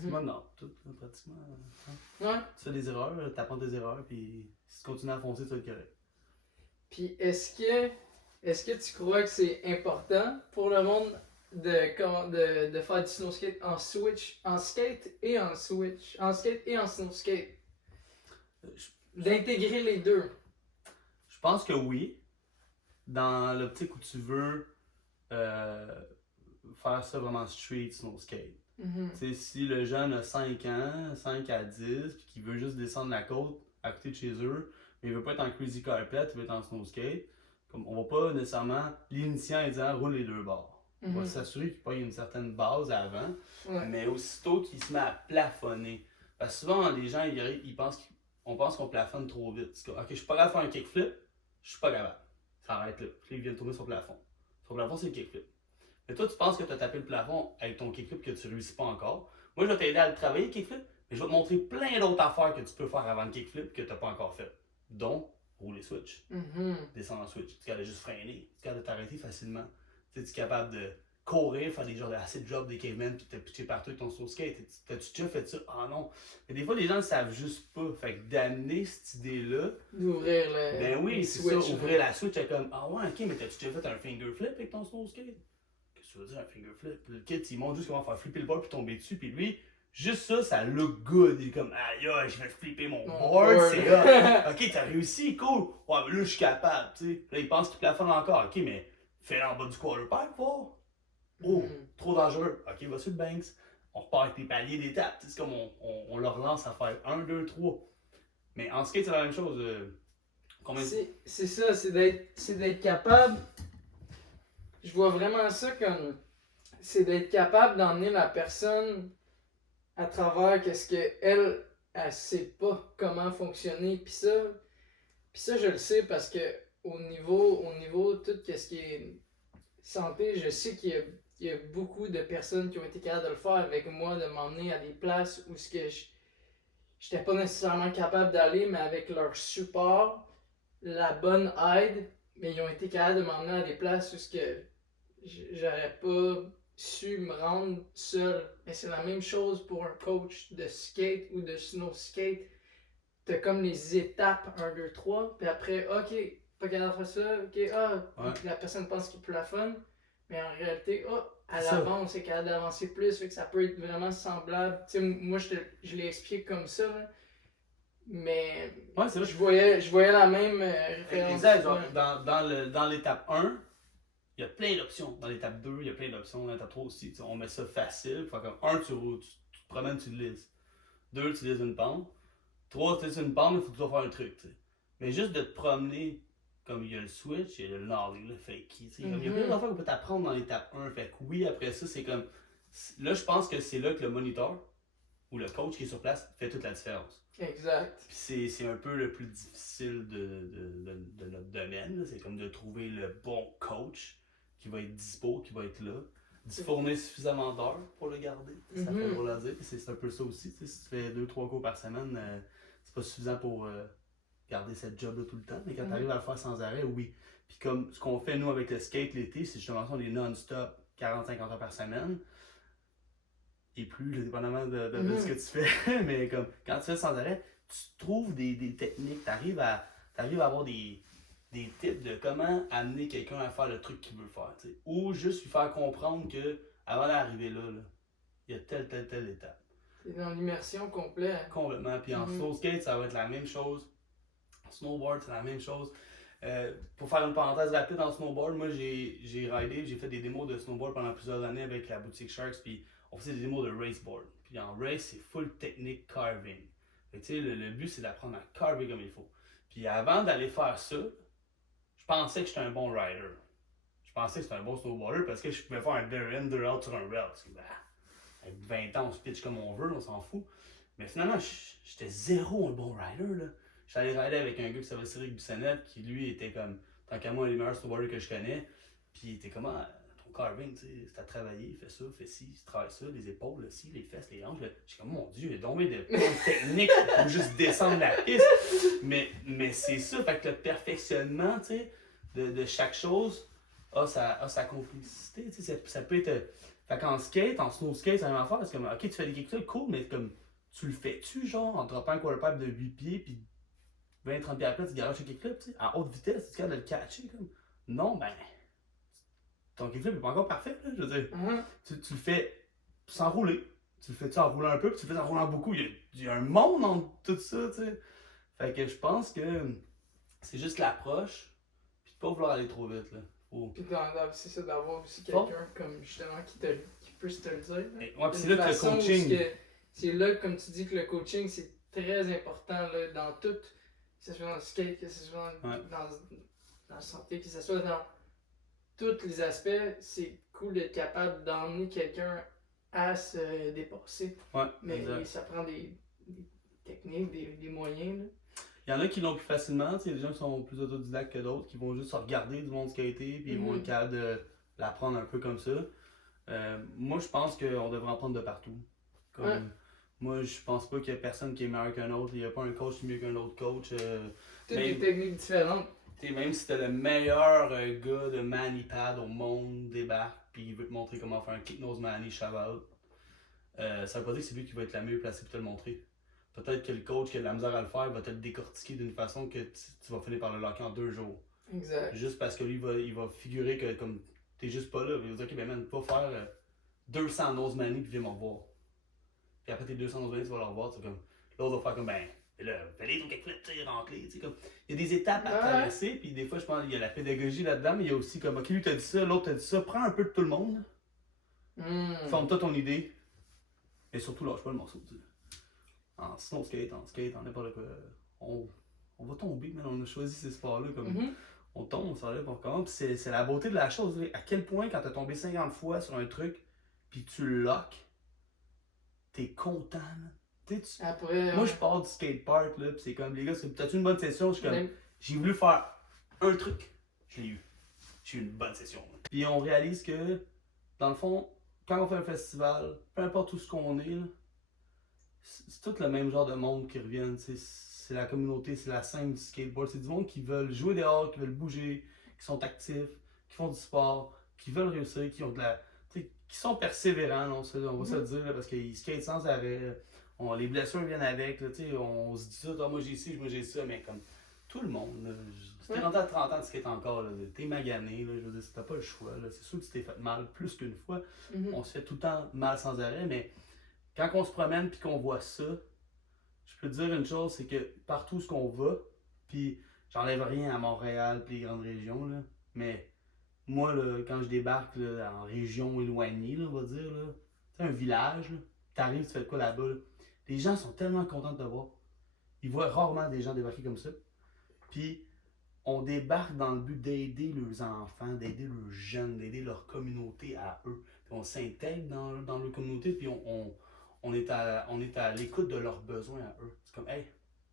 C'est maintenant, tout, pratiquement. Hein? Tu fais des erreurs, tu apprends des erreurs, puis si tu continues à foncer, tu vas être correct. Puis est-ce que tu crois que c'est important pour le monde de faire du snow skate en switch, en skate et en switch, en skate et en snow skate? D'intégrer les deux. Je pense que oui. Dans l'optique où tu veux faire ça vraiment street snow skate. Si le jeune a 5 ans, 5 à 10, puis qu'il veut juste descendre la côte à côté de chez eux, mais il veut pas être en crazy carpet, il veut être en snow skate, comme on va pas nécessairement l'initiant et dire roule les deux bords. On va s'assurer qu'il y ait une certaine base avant, mais aussitôt qu'il se met à plafonner. Parce que souvent, les gens, on pense qu'on plafonne trop vite. C'est que, ok, je suis pas capable de faire un kickflip, je suis pas capable. Ça arrête là. Puis il vient de tourner sur le plafond. Sur le plafond, c'est le kickflip. Mais toi, tu penses que tu as tapé le plafond avec ton kickflip que tu réussis pas encore. Moi, je vais t'aider à le travailler, le kickflip, mais je vais te montrer plein d'autres affaires que tu peux faire avant le kickflip que tu n'as pas encore fait. Donc, rouler switch. Descendre en switch. Tu es capable de juste freiner. Tu es capable de t'arrêter facilement. Tu es capable de courir, faire des genres de acid drop, des cavemen, puis te pitcher partout avec ton slow skate. T'as-tu déjà fait ça? Ah non. Mais des fois, les gens ne savent juste pas. Fait que d'amener cette idée-là. D'ouvrir le. Ben oui, c'est ça. Ouvrir la switch, c'est comme, ah ouais, ok, mais t'as-tu déjà fait un finger flip avec ton slow skate? Qu'est-ce que tu veux dire, un finger flip? Puis le kid, il montre juste comment faire flipper le board puis tomber dessus. Puis lui, juste ça look good. Il est comme, aïe, je vais flipper mon board, c'est là. Ok, t'as réussi, cool. Ouais, mais là, je suis capable, tu sais. Là, il pense qu'il plafonne encore. Ok, mais fais-le en bas du quarterpipe, voir. Oh, trop dangereux. Ok, va sur le Banks. On repart avec les paliers d'étape. C'est comme on leur lance à faire 1, 2, 3. Mais en skate, c'est la même chose. C'est ça, c'est d'être capable. Je vois vraiment ça comme. C'est d'être capable d'emmener la personne à travers qu'est-ce qu'elle, elle sait pas comment fonctionner. Puis ça, je le sais parce que au niveau tout ce qui est santé, je sais qu'il y a beaucoup de personnes qui ont été capables de le faire avec moi, de m'emmener à des places où je n'étais pas nécessairement capable d'aller, mais avec leur support, la bonne aide, mais ils ont été capables de m'emmener à des places où j'aurais pas su me rendre seul. Mais c'est la même chose pour un coach de skate ou de snow skate. T'as comme les étapes 1, 2, 3, puis après, ok, pas capable de faire ça, ok, la personne pense qu'il plafonne. Mais en réalité, à l'avant, on s'est capable d'avancer plus, fait que ça peut être vraiment semblable. T'sais, moi, je l'ai expliqué comme ça, là, mais je voyais la même référence. Exact, dans l'étape 1, il y a plein d'options. Dans l'étape 2, il y a plein d'options. Dans l'étape 3 aussi, on met ça facile. Fait comme 1, tu te promènes, tu lises. 2, tu lises une pente. 3, tu lises une pente, mais il faut toujours faire un truc. T'sais. Mais juste de te promener. Comme il y a le switch, il y a le nollie, le fakey. Il y a plein d'affaires qu'on peut t'apprendre dans l'étape 1. Fait que oui, après ça, c'est comme. Là, je pense que c'est là que le moniteur ou le coach qui est sur place fait toute la différence. Exact. Puis c'est un peu le plus difficile de notre domaine. C'est comme de trouver le bon coach qui va être dispo, qui va être là. D'y fournir suffisamment d'heures pour le garder. Ça fait drôle à dire. C'est un peu ça aussi. Si tu fais 2-3 cours par semaine, c'est pas suffisant pour. Garder cette job-là tout le temps, mais quand tu arrives à le faire sans arrêt, oui. Puis comme ce qu'on fait nous avec le skate l'été, c'est justement ça, on est non-stop, 40-50 heures par semaine. Et plus, là, dépendamment de ce que tu fais. Mais comme quand tu fais sans arrêt, tu trouves des techniques, tu arrives à avoir des tips de comment amener quelqu'un à faire le truc qu'il veut faire. T'sais. Ou juste lui faire comprendre que avant d'arriver là, il y a telle étape. C'est dans l'immersion complète. Complètement. Puis en slow skate, ça va être la même chose. En snowboard, c'est la même chose. Pour faire une parenthèse rapide en snowboard, moi j'ai ridé, j'ai fait des démos de snowboard pendant plusieurs années avec la boutique Sharks, puis on faisait des démos de raceboard. Puis en race, c'est full technique carving. Fait que, le but c'est d'apprendre à carver comme il faut. Puis avant d'aller faire ça, je pensais que j'étais un bon rider. Je pensais que j'étais un bon snowboarder parce que je pouvais faire un day in, day out sur un rail. Parce que, avec 20 ans, on se pitch comme on veut, on s'en fout. Mais finalement, j'étais zéro un bon rider. Là. J'étais allé rider avec un gars qui s'appelait Cédric Bissonnette, qui lui était comme, tant qu'à moi, un des meilleurs snowboarders que je connais. Puis il était comme, ton carving, tu sais, c'est à travailler, fais ça, fais ci, travaille ça, les épaules, ci, les fesses, les hanches. J'étais comme, mon Dieu, il y a donc de techniques pour juste descendre la piste. Mais c'est ça, fait que le perfectionnement, tu sais, de chaque chose a sa complicité, tu sais, ça peut être. Fait qu'en skate, en snow skate, c'est la même affaire, parce que, ok, tu fais des kickflips, cool, mais comme, tu le fais-tu, genre, en droppant un quarterpipe de 8 pieds, puis 20-30 pieds après, tu garages un kickflip, tu sais, à haute vitesse, tu es capable de le catcher, comme. Non, ben, ton kickflip n'est pas encore parfait, là, je veux dire. Tu le fais sans rouler. Tu le fais en roulant un peu, puis tu le fais en roulant beaucoup. Il y a un monde entre tout ça, tu sais. Fait que je pense que c'est juste l'approche, puis de pas vouloir aller trop vite, là. Puis c'est ça, d'avoir aussi quelqu'un comme justement qui peut se te le dire. Ouais, puis c'est là que le coaching. C'est là, comme tu dis, que le coaching c'est très important là, dans tout, que ce soit dans le skate, que ce soit dans la santé, que ce soit dans tous les aspects. C'est cool d'être capable d'emmener quelqu'un à se dépasser. Ouais, mais exact. Ça prend des techniques, des moyens. Là. Il y en a qui l'ont plus facilement, il y a des gens qui sont plus autodidactes que d'autres, qui vont juste regarder du monde skater, puis ils vont être capables de l'apprendre un peu comme ça. Moi, je pense qu'on devrait en prendre de partout. Moi, je pense pas qu'il y a personne qui est meilleur qu'un autre, il n'y a pas un coach mieux qu'un autre coach. Toutes des techniques différentes. Même si t'es le meilleur gars de manipad au monde débarque, puis il veut te montrer comment faire un kick nose mani shout-out, ça veut pas dire que c'est lui qui va être la mieux placée pour te le montrer. Peut-être que le coach qui a de la misère à le faire va te le décortiquer d'une façon que tu vas finir par le locker en 2 jours. Exact. Juste parce que lui, il va figurer que comme t'es juste pas là, il va dire ok, ben man, va faire 200 nose mani puis viens me revoir. Puis après tes 200 nose mani, tu vas le revoir, c'est comme l'autre va faire comme ben là, fallait ton kickflip, tu sais, rentré, tu sais, comme il y a des étapes à traverser, puis des fois je pense qu'il y a la pédagogie là-dedans, mais il y a aussi comme ok, lui t'a dit ça, l'autre t'a dit ça, prends un peu de tout le monde. Forme-toi ton idée. Et surtout lâche pas le morceau, tu sais. En snow skate, en n'importe quoi. On va tomber, mais on a choisi ces sports-là comme on tombe, on s'enlève, on recommence. Puis c'est la beauté de la chose. À quel point, quand t'as tombé 50 fois sur un truc, puis tu le lock, t'es content, man. Après, moi, je pars du skatepark, là, puis c'est comme, les gars, t'as-tu une bonne session? Je suis comme, j'ai voulu faire un truc, je l'ai eu. J'ai eu une bonne session. Là. Puis on réalise que, dans le fond, quand on fait un festival, peu importe où ce qu'on est, là, c'est tout le même genre de monde qui reviennent. C'est la communauté, c'est la scène du skateboard. C'est du monde qui veulent jouer dehors, qui veulent bouger, qui sont actifs, qui font du sport, qui veulent réussir, qui ont de la. Qui sont persévérants, on va se le dire, là, parce qu'ils skatent sans arrêt. Les blessures viennent avec. Là, on se dit ça, moi j'ai ci, moi j'ai ça, mais comme tout le monde. Là, si t'es rendu à 30 ans, tu skates encore, là, t'es magané, là, je veux dire, t'as pas le choix. Là, c'est sûr que tu t'es fait mal plus qu'une fois. On se fait tout le temps mal sans arrêt, mais. Quand on se promène et qu'on voit ça, je peux te dire une chose, c'est que partout où on va, puis j'enlève rien à Montréal et les grandes régions, là, mais moi, là, quand je débarque là, en région éloignée, là, on va dire, c'est un village, t'arrives, tu fais de quoi là-bas, là, les gens sont tellement contents de te voir. Ils voient rarement des gens débarquer comme ça. Puis on débarque dans le but d'aider leurs enfants, d'aider leurs jeunes, d'aider leur communauté à eux. Puis on s'intègre dans leur communauté, puis on est à l'écoute de leurs besoins à eux. C'est comme, hey,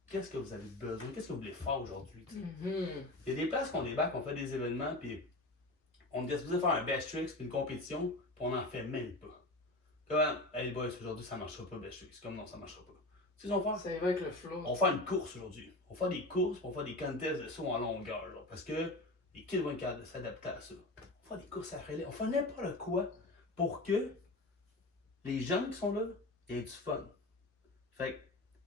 qu'est-ce que vous avez besoin? Qu'est-ce que vous voulez faire aujourd'hui? Il y a des places qu'on débarque, on fait des événements, puis on est supposé faire un best tricks, puis une compétition, puis on n'en fait même pas. Comme, hey boys, aujourd'hui ça marchera pas best tricks. C'est comme non, ça marchera pas. Tu sais, on va faire. Ça va avec le flow. On va faire une course aujourd'hui. On va faire des courses, puis on va faire des contests de saut en longueur. Genre, parce que les kids vont être capables de s'adapter à ça. On on fait des courses à relais, on fait n'importe quoi pour que les jeunes qui sont là aient du fun. Fait que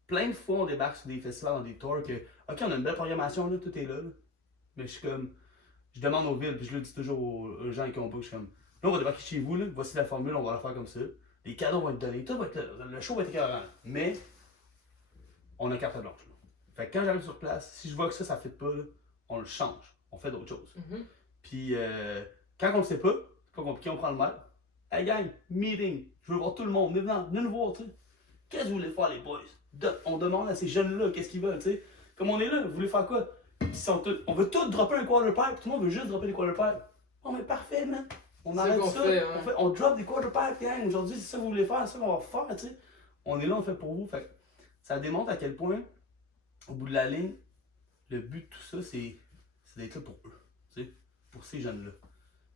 plein de fois, on débarque sur des festivals, dans des tours, que, ok, on a une belle programmation, là, tout est là. Mais je suis comme, je demande aux villes, puis je le dis toujours aux gens qui ont book, je suis comme, là, on va débarquer chez vous, là, voici la formule, on va la faire comme ça. Les cadeaux vont être donnés, tout va être là, le show va être écœurant. Mais, on a carte blanche. Là. Fait que quand j'arrive sur place, si je vois que ça ne fit pas, là, on le change, on fait d'autres choses. Puis, quand on le sait pas, c'est pas compliqué, on prend le mic. Hey gang, meeting, je veux voir tout le monde, venez nous voir, tu sais. Qu'est-ce que vous voulez faire, les boys? On demande à ces jeunes-là qu'est-ce qu'ils veulent, tu sais. Comme on est là, vous voulez faire quoi? On veut tous dropper un quarter pipe, tout le monde veut juste dropper des quarter pipes. Oh, mais parfait, man. On arrête ça. On drop des quarter pipes, gang. Aujourd'hui, c'est ça que vous voulez faire, c'est ça qu'on va faire, tu sais. On est là, on fait pour vous. Fait ça démontre à quel point, au bout de la ligne, le but de tout ça, c'est d'être là pour eux, tu sais, pour ces jeunes-là.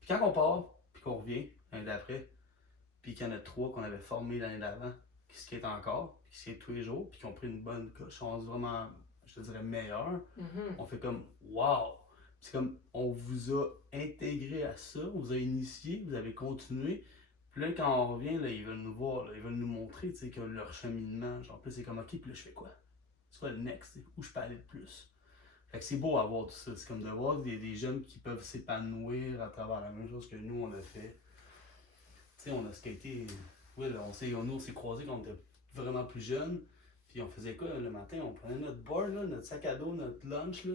Puis quand on part, puis qu'on revient l'année d'après, puis qu'il y en a 3 qu'on avait formés l'année d'avant, qui skatent encore, qui skatent tous les jours, puis qui ont pris une bonne coche, on se vraiment, je te dirais, meilleur. On fait comme, wow! C'est comme, on vous a intégré à ça, on vous a initié, vous avez continué. Puis là, quand on revient, là, ils veulent nous voir, là, ils veulent nous montrer, tu sais, que leur cheminement, genre, puis c'est comme, ok, puis là, je fais quoi? C'est quoi le next? Où je peux aller de plus? Fait que c'est beau à voir tout ça. C'est comme de voir des jeunes qui peuvent s'épanouir à travers la même chose que nous, on a fait. Tu sais, on a skaté. Oui, là, nous, on s'est croisés quand on était vraiment plus jeunes. Puis on faisait quoi le matin? On prenait notre board, là, notre sac à dos, notre lunch. Là.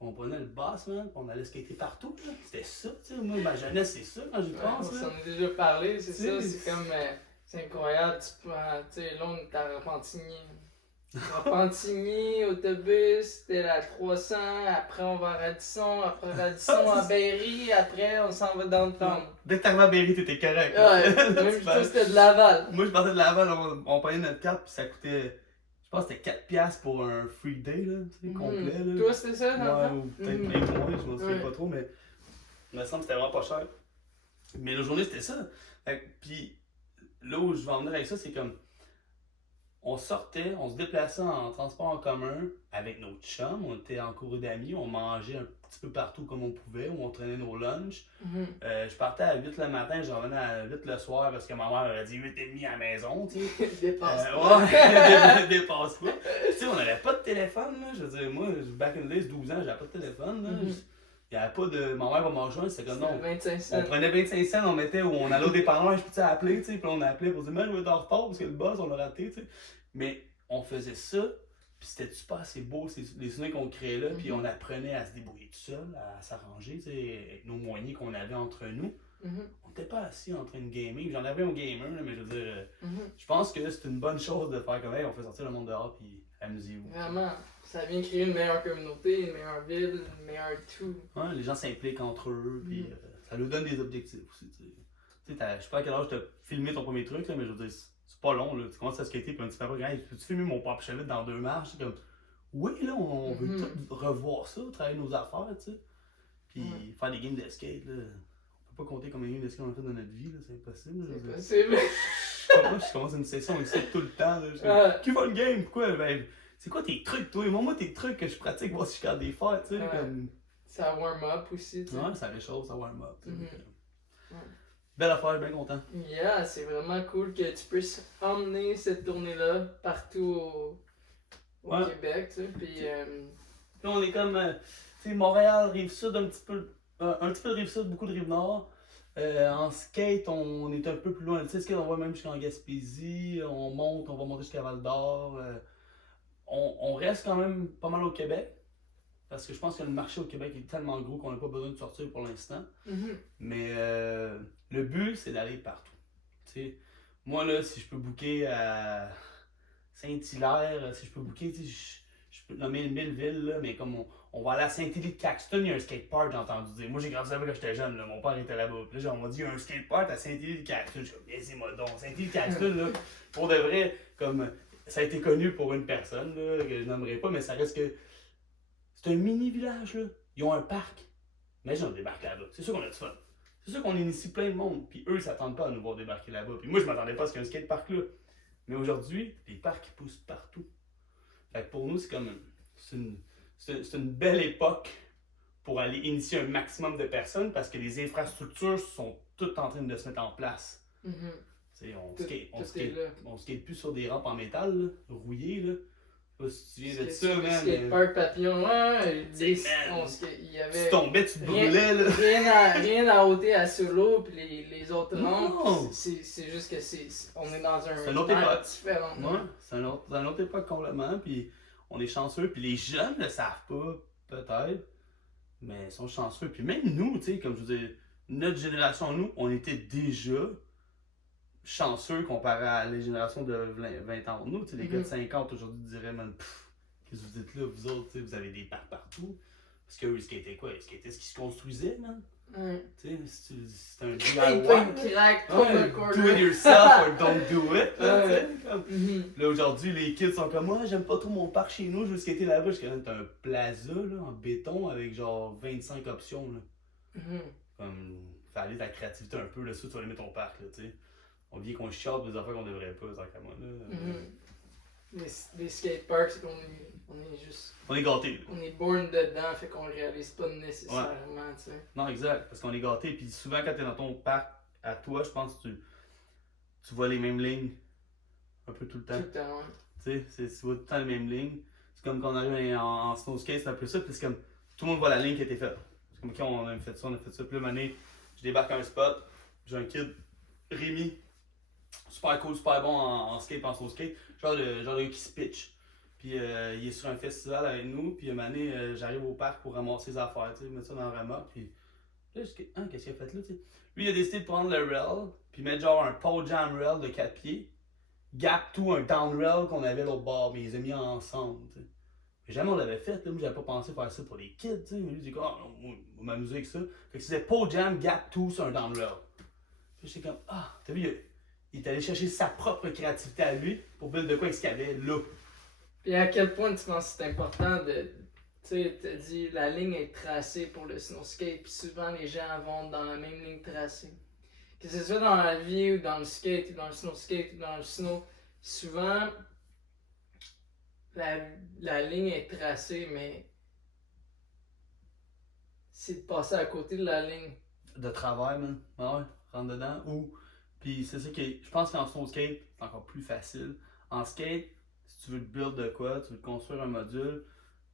On prenait le bass, man, puis on allait skater partout. Là. C'était ça, tu sais. Moi, ma jeunesse, c'est ça quand j'y pense. On s'en a déjà parlé, c'est ça. C'est comme. C'est incroyable. Tu sais, là, on est à Repentigny. Repentigny, autobus, c'était la 300, après on va à Radisson, après Radisson à Berry, après on s'en va dans le temps. Dès que t'arrivais à Berry, t'étais correct. Ouais, même toi c'était de Laval. Moi je partais de Laval, on payait notre carte, puis ça coûtait, je pense que c'était 4$ pour un free day, là, tu sais, complet. Là. Toi c'était ça, ouais, ou peut-être bien moins, je m'en souviens pas trop, mais il me semble que c'était vraiment pas cher. Mais la journée c'était ça. Puis là où je vais en venir avec ça, c'est comme, on sortait, on se déplaçait en transport en commun avec nos chums, on était en cours d'amis, on mangeait un petit peu partout comme on pouvait, où on traînait nos lunchs. Je partais à 8 le matin, j'en revenais à 8 le soir parce que ma mère avait dit 8h30 à la maison, tu sais. Dépasse ouais, dépasse pas. Tu sais, on n'avait pas de téléphone, là. Je veux dire, moi, back in the days, 12 ans, j'avais pas de téléphone, là. Il n'y avait pas de. Ma mère va m'en rejoindre, c'était comme non. 25 cents. On prenait 25 cents, on mettait où on allait au dépanneur, je peux appeler, tu sais, puis on appelait pour dire, mais je vais être en retard parce que le boss, on l'a raté, tu sais. Mais on faisait ça, puis c'était super assez beau, les souvenirs qu'on créait là, puis on apprenait à se débrouiller tout seul, à s'arranger, tu sais, avec nos moyens qu'on avait entre nous. On n'était pas assis en train de gamer. J'en avais un gamer, là, mais je veux dire, je pense que c'est une bonne chose de faire comme, hey, on fait sortir le monde dehors, puis amusez-vous. Vraiment, ça vient créer une meilleure communauté, une meilleure ville, une meilleure tout. Ouais, les gens s'impliquent entre eux, puis ça nous donne des objectifs aussi, tu sais. Tu sais, je sais pas à quel âge tu as filmé ton premier truc, là, mais je veux dire, c'est pas long, là. Tu commences à skater, puis un petit peu après, peux-tu filmer mon pop chalet dans 2 marches? C'est comme, oui, là, on veut tout revoir ça, travailler nos affaires, tu sais. Puis faire des games de skate, là. On peut pas compter combien de games de skate on a fait dans notre vie, là, c'est impossible. C'est impossible. Moi, je commence une session avec ça tout le temps, là. Qui va le game? Pourquoi? Ben, c'est quoi tes trucs, toi? Moi, tes trucs que je pratique, voir si je garde des fers, tu sais. Comme... Ça warm-up aussi, tu sais. Ouais, ça réchauffe, ça warm-up. Belle affaire, bien content. Yeah, c'est vraiment cool que tu puisses emmener cette tournée-là partout au Québec, tu sais. Puis là, on est comme, tu sais, Montréal, Rive-Sud, un petit peu de Rive-Sud, beaucoup de Rive-Nord. En skate, on est un peu plus loin. Tu sais, skate, on va même jusqu'en Gaspésie, on va monter jusqu'à Val-d'Or. On reste quand même pas mal au Québec. Parce que je pense que le marché au Québec est tellement gros qu'on n'a pas besoin de sortir pour l'instant. Mais le but, c'est d'aller partout. T'sais, moi, là, si je peux booker à Saint-Hilaire, si je peux booker, je peux nommer 1000 villes, là, mais comme on va aller à Saint-Élie-de-Caxton, il y a un skatepark, j'ai entendu dire. Moi, j'ai grandi là-bas quand j'étais jeune, là, mon père était là-bas. Puis là, on m'a dit, il y a un skatepark à Saint-Élie-de-Caxton. Je suis comme, laissez-moi donc. Saint-Élie-de-Caxton, là, pour de vrai, comme ça a été connu pour une personne, là, que je nommerai pas, mais ça reste que. C'est un mini-village, là. Ils ont un parc. Imagine, on débarque là-bas. C'est sûr qu'on a du fun. C'est sûr qu'on initie plein de monde. Puis eux, ils s'attendent pas à nous voir débarquer là-bas. Puis moi, je m'attendais pas à ce qu'il y ait un skatepark là. Mais aujourd'hui, les parcs poussent partout. Fait que pour nous, c'est comme. C'est une belle époque pour aller initier un maximum de personnes parce que les infrastructures sont toutes en train de se mettre en place. On skate plus sur des rampes en métal, là, rouillées. Là. Je sais pas si tu viens de ça, man. Skatepark papillon, ouais. Tu tombais, tu te brûlais. Là. Rien à ôter à solo, puis les autres rampes. C'est juste que on est dans un autre époque différent. Ouais, c'est un autre époque complètement. Puis on est chanceux. Puis les jeunes ne le savent pas, peut-être. Mais ils sont chanceux. Puis même nous, tu sais, comme je vous dis, notre génération, nous, on était déjà chanceux comparé à les générations de 20 ans. Nous, tu sais, les gars de 50 aujourd'hui diraient, man, qu'est-ce que vous dites là, vous autres, tu sais, vous avez des parcs partout. Parce qu'eux, ils skataient quoi? Ils skataient ce qui se construisait, man. Tu sais, c'est un DIY. Do it yourself or don't do it. Là, aujourd'hui, les kids sont comme, moi, j'aime pas trop mon parc chez nous, je veux skater là-bas. Je suis quand même un plaza là, en béton avec genre 25 options. Là. Comme, fallait ta créativité un peu, là, ça, tu vas aller mettre ton parc, là, tu sais. On vient qu'on chiale des affaires qu'on devrait pas, tant qu'à moi, là. Les skateparks, c'est qu'on est juste... On est gâtés. On est born dedans, fait qu'on le réalise pas nécessairement, tu sais. Non, exact, parce qu'on est gâtés, puis souvent quand t'es dans ton parc, à toi, je pense que tu vois les mêmes lignes, un peu tout le temps. Tout le temps, ouais. Tu sais, tu vois tout le temps les mêmes lignes. C'est comme quand on arrive en snow skate, c'est un peu ça, puis c'est comme, tout le monde voit la ligne qui a été faite. C'est comme quand on a fait ça, puis là, une année, je débarque à un spot, j'ai un kid, Rémi, super cool, super bon en skate, en snow skate, genre de gars qui se pitch. Puis il est sur un festival avec nous, puis une année, j'arrive au parc pour ramasser ses affaires, tu sais, mettre ça dans le remorque, puis là, qu'est-ce qu'il a fait là, tu sais? Lui, il a décidé de prendre le rail, puis mettre genre un pole jam rail de 4 pieds, gap tout un down rail qu'on avait l'autre bord, mais ils les a mis ensemble, tu sais. Jamais on l'avait fait, là, moi j'avais pas pensé faire ça pour les kids, tu sais, mais lui il dit quoi, on va m'amuser avec ça. Fait que c'était pole jam, gap tout sur un down rail. Puis j'étais comme, t'as vu, il est allé chercher sa propre créativité à lui pour build de quoi avec ce qu'il y avait là. Puis à quel point tu penses que c'est important de. Tu sais, tu as dit la ligne est tracée pour le snow skate, puis souvent les gens vont dans la même ligne tracée. Que ce soit dans la vie ou dans le skate, ou dans le snow skate, ou dans le snow, souvent la ligne est tracée, mais c'est de passer à côté de la ligne. De travail, man. Ah ouais, rentre dedans. Puis c'est ça qui je pense qu'en snow skate, c'est encore plus facile. En skate, si tu veux te build de quoi, tu veux te construire un module,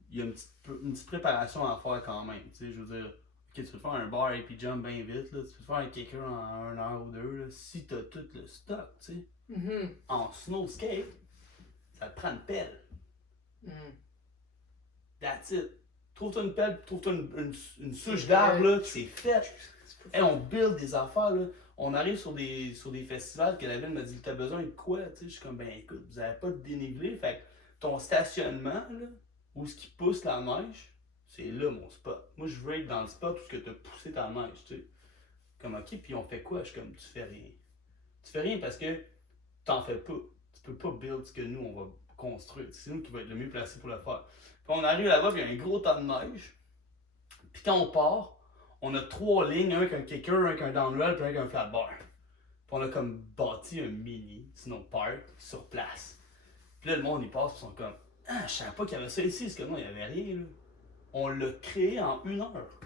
il y a une petite préparation à faire quand même. Tu sais, je veux dire, ok, tu veux faire un bar AP jump bien vite, là, tu peux faire un kicker en 1 heure ou 2, là, si tu as tout le stock, tu sais. En snow skate, ça te prend une pelle. That's it. Trouve-toi une pelle, trouve-toi une souche d'arbre, là, c'est fait. Hey, on build des affaires, là. On arrive sur des festivals que la ville m'a dit, t'as besoin de quoi? Tu sais, je suis comme, ben écoute, vous avez pas de dénivelé, fait que ton stationnement, là, où ce qui pousse la neige, c'est là mon spot. Moi, je veux être dans le spot où ce que t'as poussé ta neige, tu sais. Comme, ok, puis on fait quoi? Je suis comme, tu fais rien. Tu fais rien parce que t'en fais pas. Tu peux pas build ce que nous, on va construire. C'est nous qui va être le mieux placé pour le faire. Puis on arrive là-bas, puis il y a un gros tas de neige. Puis quand on part, on a 3 lignes, un avec un kicker, un avec un downrail, puis un avec un flat bar. Puis on a comme bâti un mini snowpark sur place. Puis là, le monde, il passe, puis ils sont comme, je savais pas qu'il y avait ça ici, parce que non, il y avait rien, là. On l'a créé en 1 heure.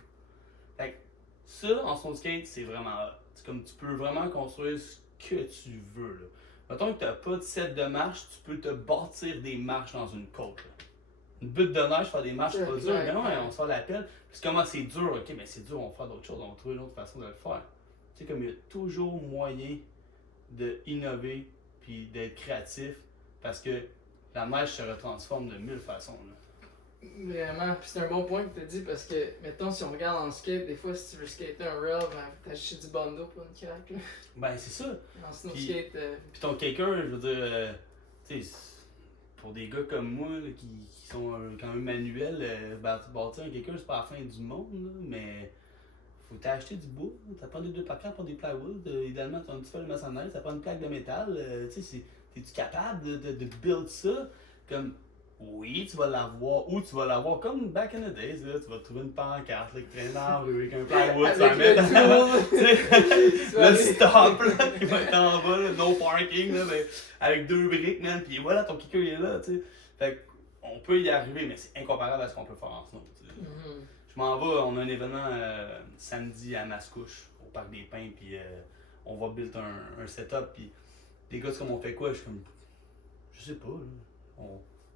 Fait que ça, en snow skate, c'est vraiment hot. C'est comme, tu peux vraiment construire ce que tu veux, là. Mettons que t'as pas de set de marche, tu peux te bâtir des marches dans une côte, là. Une butte de neige, faire des marches, c'est pas dur. Mais non, on se fait l'appel. Puis comment c'est dur, ok, mais c'est dur, on va faire d'autres choses, on va trouver une autre façon de le faire. Tu sais, comme il y a toujours moyen d'innover puis d'être créatif parce que la neige se retransforme de 1000 façons. Là. Vraiment, puis c'est un bon point que tu as dit parce que, mettons, si on regarde en skate, des fois, si tu veux skater un rail, ben, t'as acheté du bando pour une craque. Là. Ben, c'est ça. En snow skate. Puis ton kicker, je veux dire, tu sais, pour des gars comme moi là, qui sont quand même manuels, bâtir un kicker, c'est pas la fin du monde, là, mais faut t'acheter du bois, ça prend des 2 par 4 pour des plywood, idéalement tu fais le maçonnerie, ça prend une plaque de métal, tu sais, es-tu capable de build ça? Comme, oui, tu vas l'avoir, ou tu vas l'avoir comme back in the days, là, tu vas trouver une pancarte là, qui traîne dans la rue avec un plywood, tu vas mettre le stop là, qui va être en bas, là, no parking, là, mais avec 2 briques, man, pis voilà, ton kicker il est là, tu sais. Fait qu'on peut y arriver, mais c'est incomparable à ce qu'on peut faire en snow, tu sais. Je je m'en vais, on a un événement samedi à Mascouche, au Parc des Pins, puis on va build un setup, puis les gars, c'est comme on fait quoi? Je suis comme, je sais pas, là.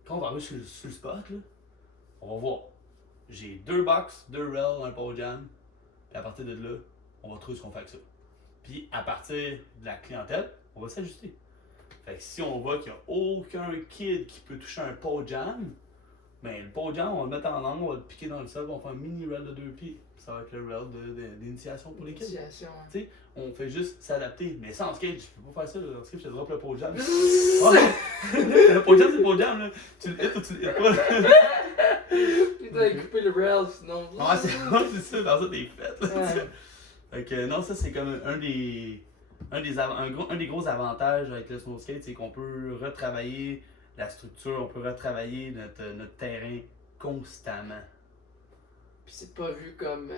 Quand on va arriver sur le spot, là, on va voir. J'ai 2 box, 2 rails, un pole jam, puis à partir de là, on va trouver ce qu'on fait avec ça. Puis à partir de la clientèle, on va s'ajuster. Fait que si on voit qu'il n'y a aucun kid qui peut toucher un pole jam, ben le pole jam, on va le mettre en angle, on va le piquer dans le sol, on va faire un mini rail de 2 pieds. Ça va être le rail d'initiation pour les kids. Initiation, hein. Tu sais, on fait juste s'adapter. Mais sans skate, je peux pas faire ça. En skate, je te drop le pole jam. Ouais. Le pole jam, c'est le pole jam. Là. Tu le hits ou tu le hits pas. Tu dois couper le rail, sinon. Ouais, c'est ça. Dans ça, t'es fait. Ouais. Fait que non, ça, c'est comme un des gros avantages avec le snow skate, c'est qu'on peut retravailler la structure, on peut retravailler notre terrain constamment. Puis c'est pas vu comme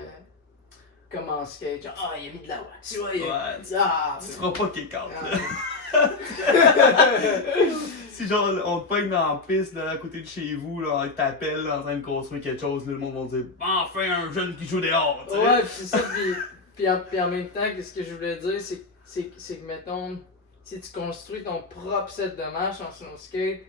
en skate, genre, ah, il a mis de la wax. Tu vois, Ouais, ah, tu feras pas kick out. ah. Si genre on te pogne dans la piste là, à côté de chez vous, là, avec ta pelle là, en train de construire quelque chose, là, le monde va dire enfin un jeune qui joue dehors. Tu sais. Ouais, pis c'est ça, puis en même temps, ce que je voulais dire, c'est que mettons, si tu construis ton propre set de marche en snow skate,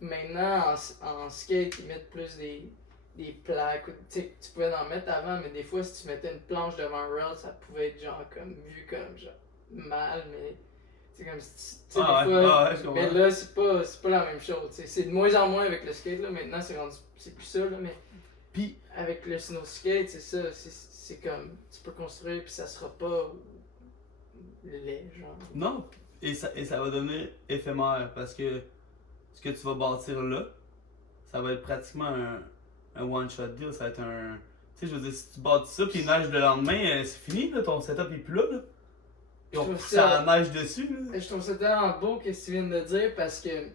maintenant en skate, ils mettent plus des plaques. Tu sais, tu pouvais en mettre avant, mais des fois, si tu mettais une planche devant un rail, ça pouvait être genre comme vu comme genre mal, mais c'est comme si tu sais, Ah des ouais, fois. ah ouais, je comprends. Mais là, c'est pas la même chose. Tu sais. C'est de moins en moins avec le skate, là. Maintenant, c'est plus ça, là, mais Puis, avec le snow skate, c'est ça. C'est comme tu peux construire, puis ça sera pas laid, genre. non, et ça va devenir éphémère parce que ce que tu vas bâtir là, ça va être pratiquement un one-shot deal. Ça va être un. Tu sais, je veux dire, si tu bâtis ça, puis il neige le lendemain, c'est fini, là, ton setup est plus là. Là. Et on Je trouve pousse ça la neige dessus. Là. Je trouve ça tellement beau ce que tu viens de dire parce que, tu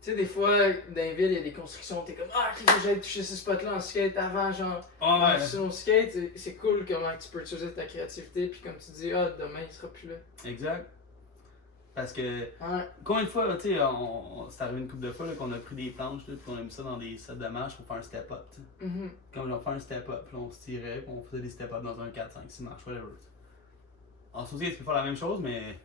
sais, des fois, dans les villes, il y a des constructions, t'es comme, ah, que j'allais toucher ce spot-là en skate avant, genre. Ah En snow skate, c'est cool comment tu peux utiliser ta créativité, puis comme tu dis, ah, demain il sera plus là. Exact. Parce que, Ouais. combien de fois, tu sais, c'est arrivé une couple de fois là, qu'on a pris des planches, là, puis qu'on a mis ça dans des sets de marche pour faire un step-up. Tu sais. Mhm. Comme on fait un step-up, puis on se tirait, puis on faisait des step-up dans un 4, 5, 6 marches, whatever. En sous tu peux faire la même chose, mais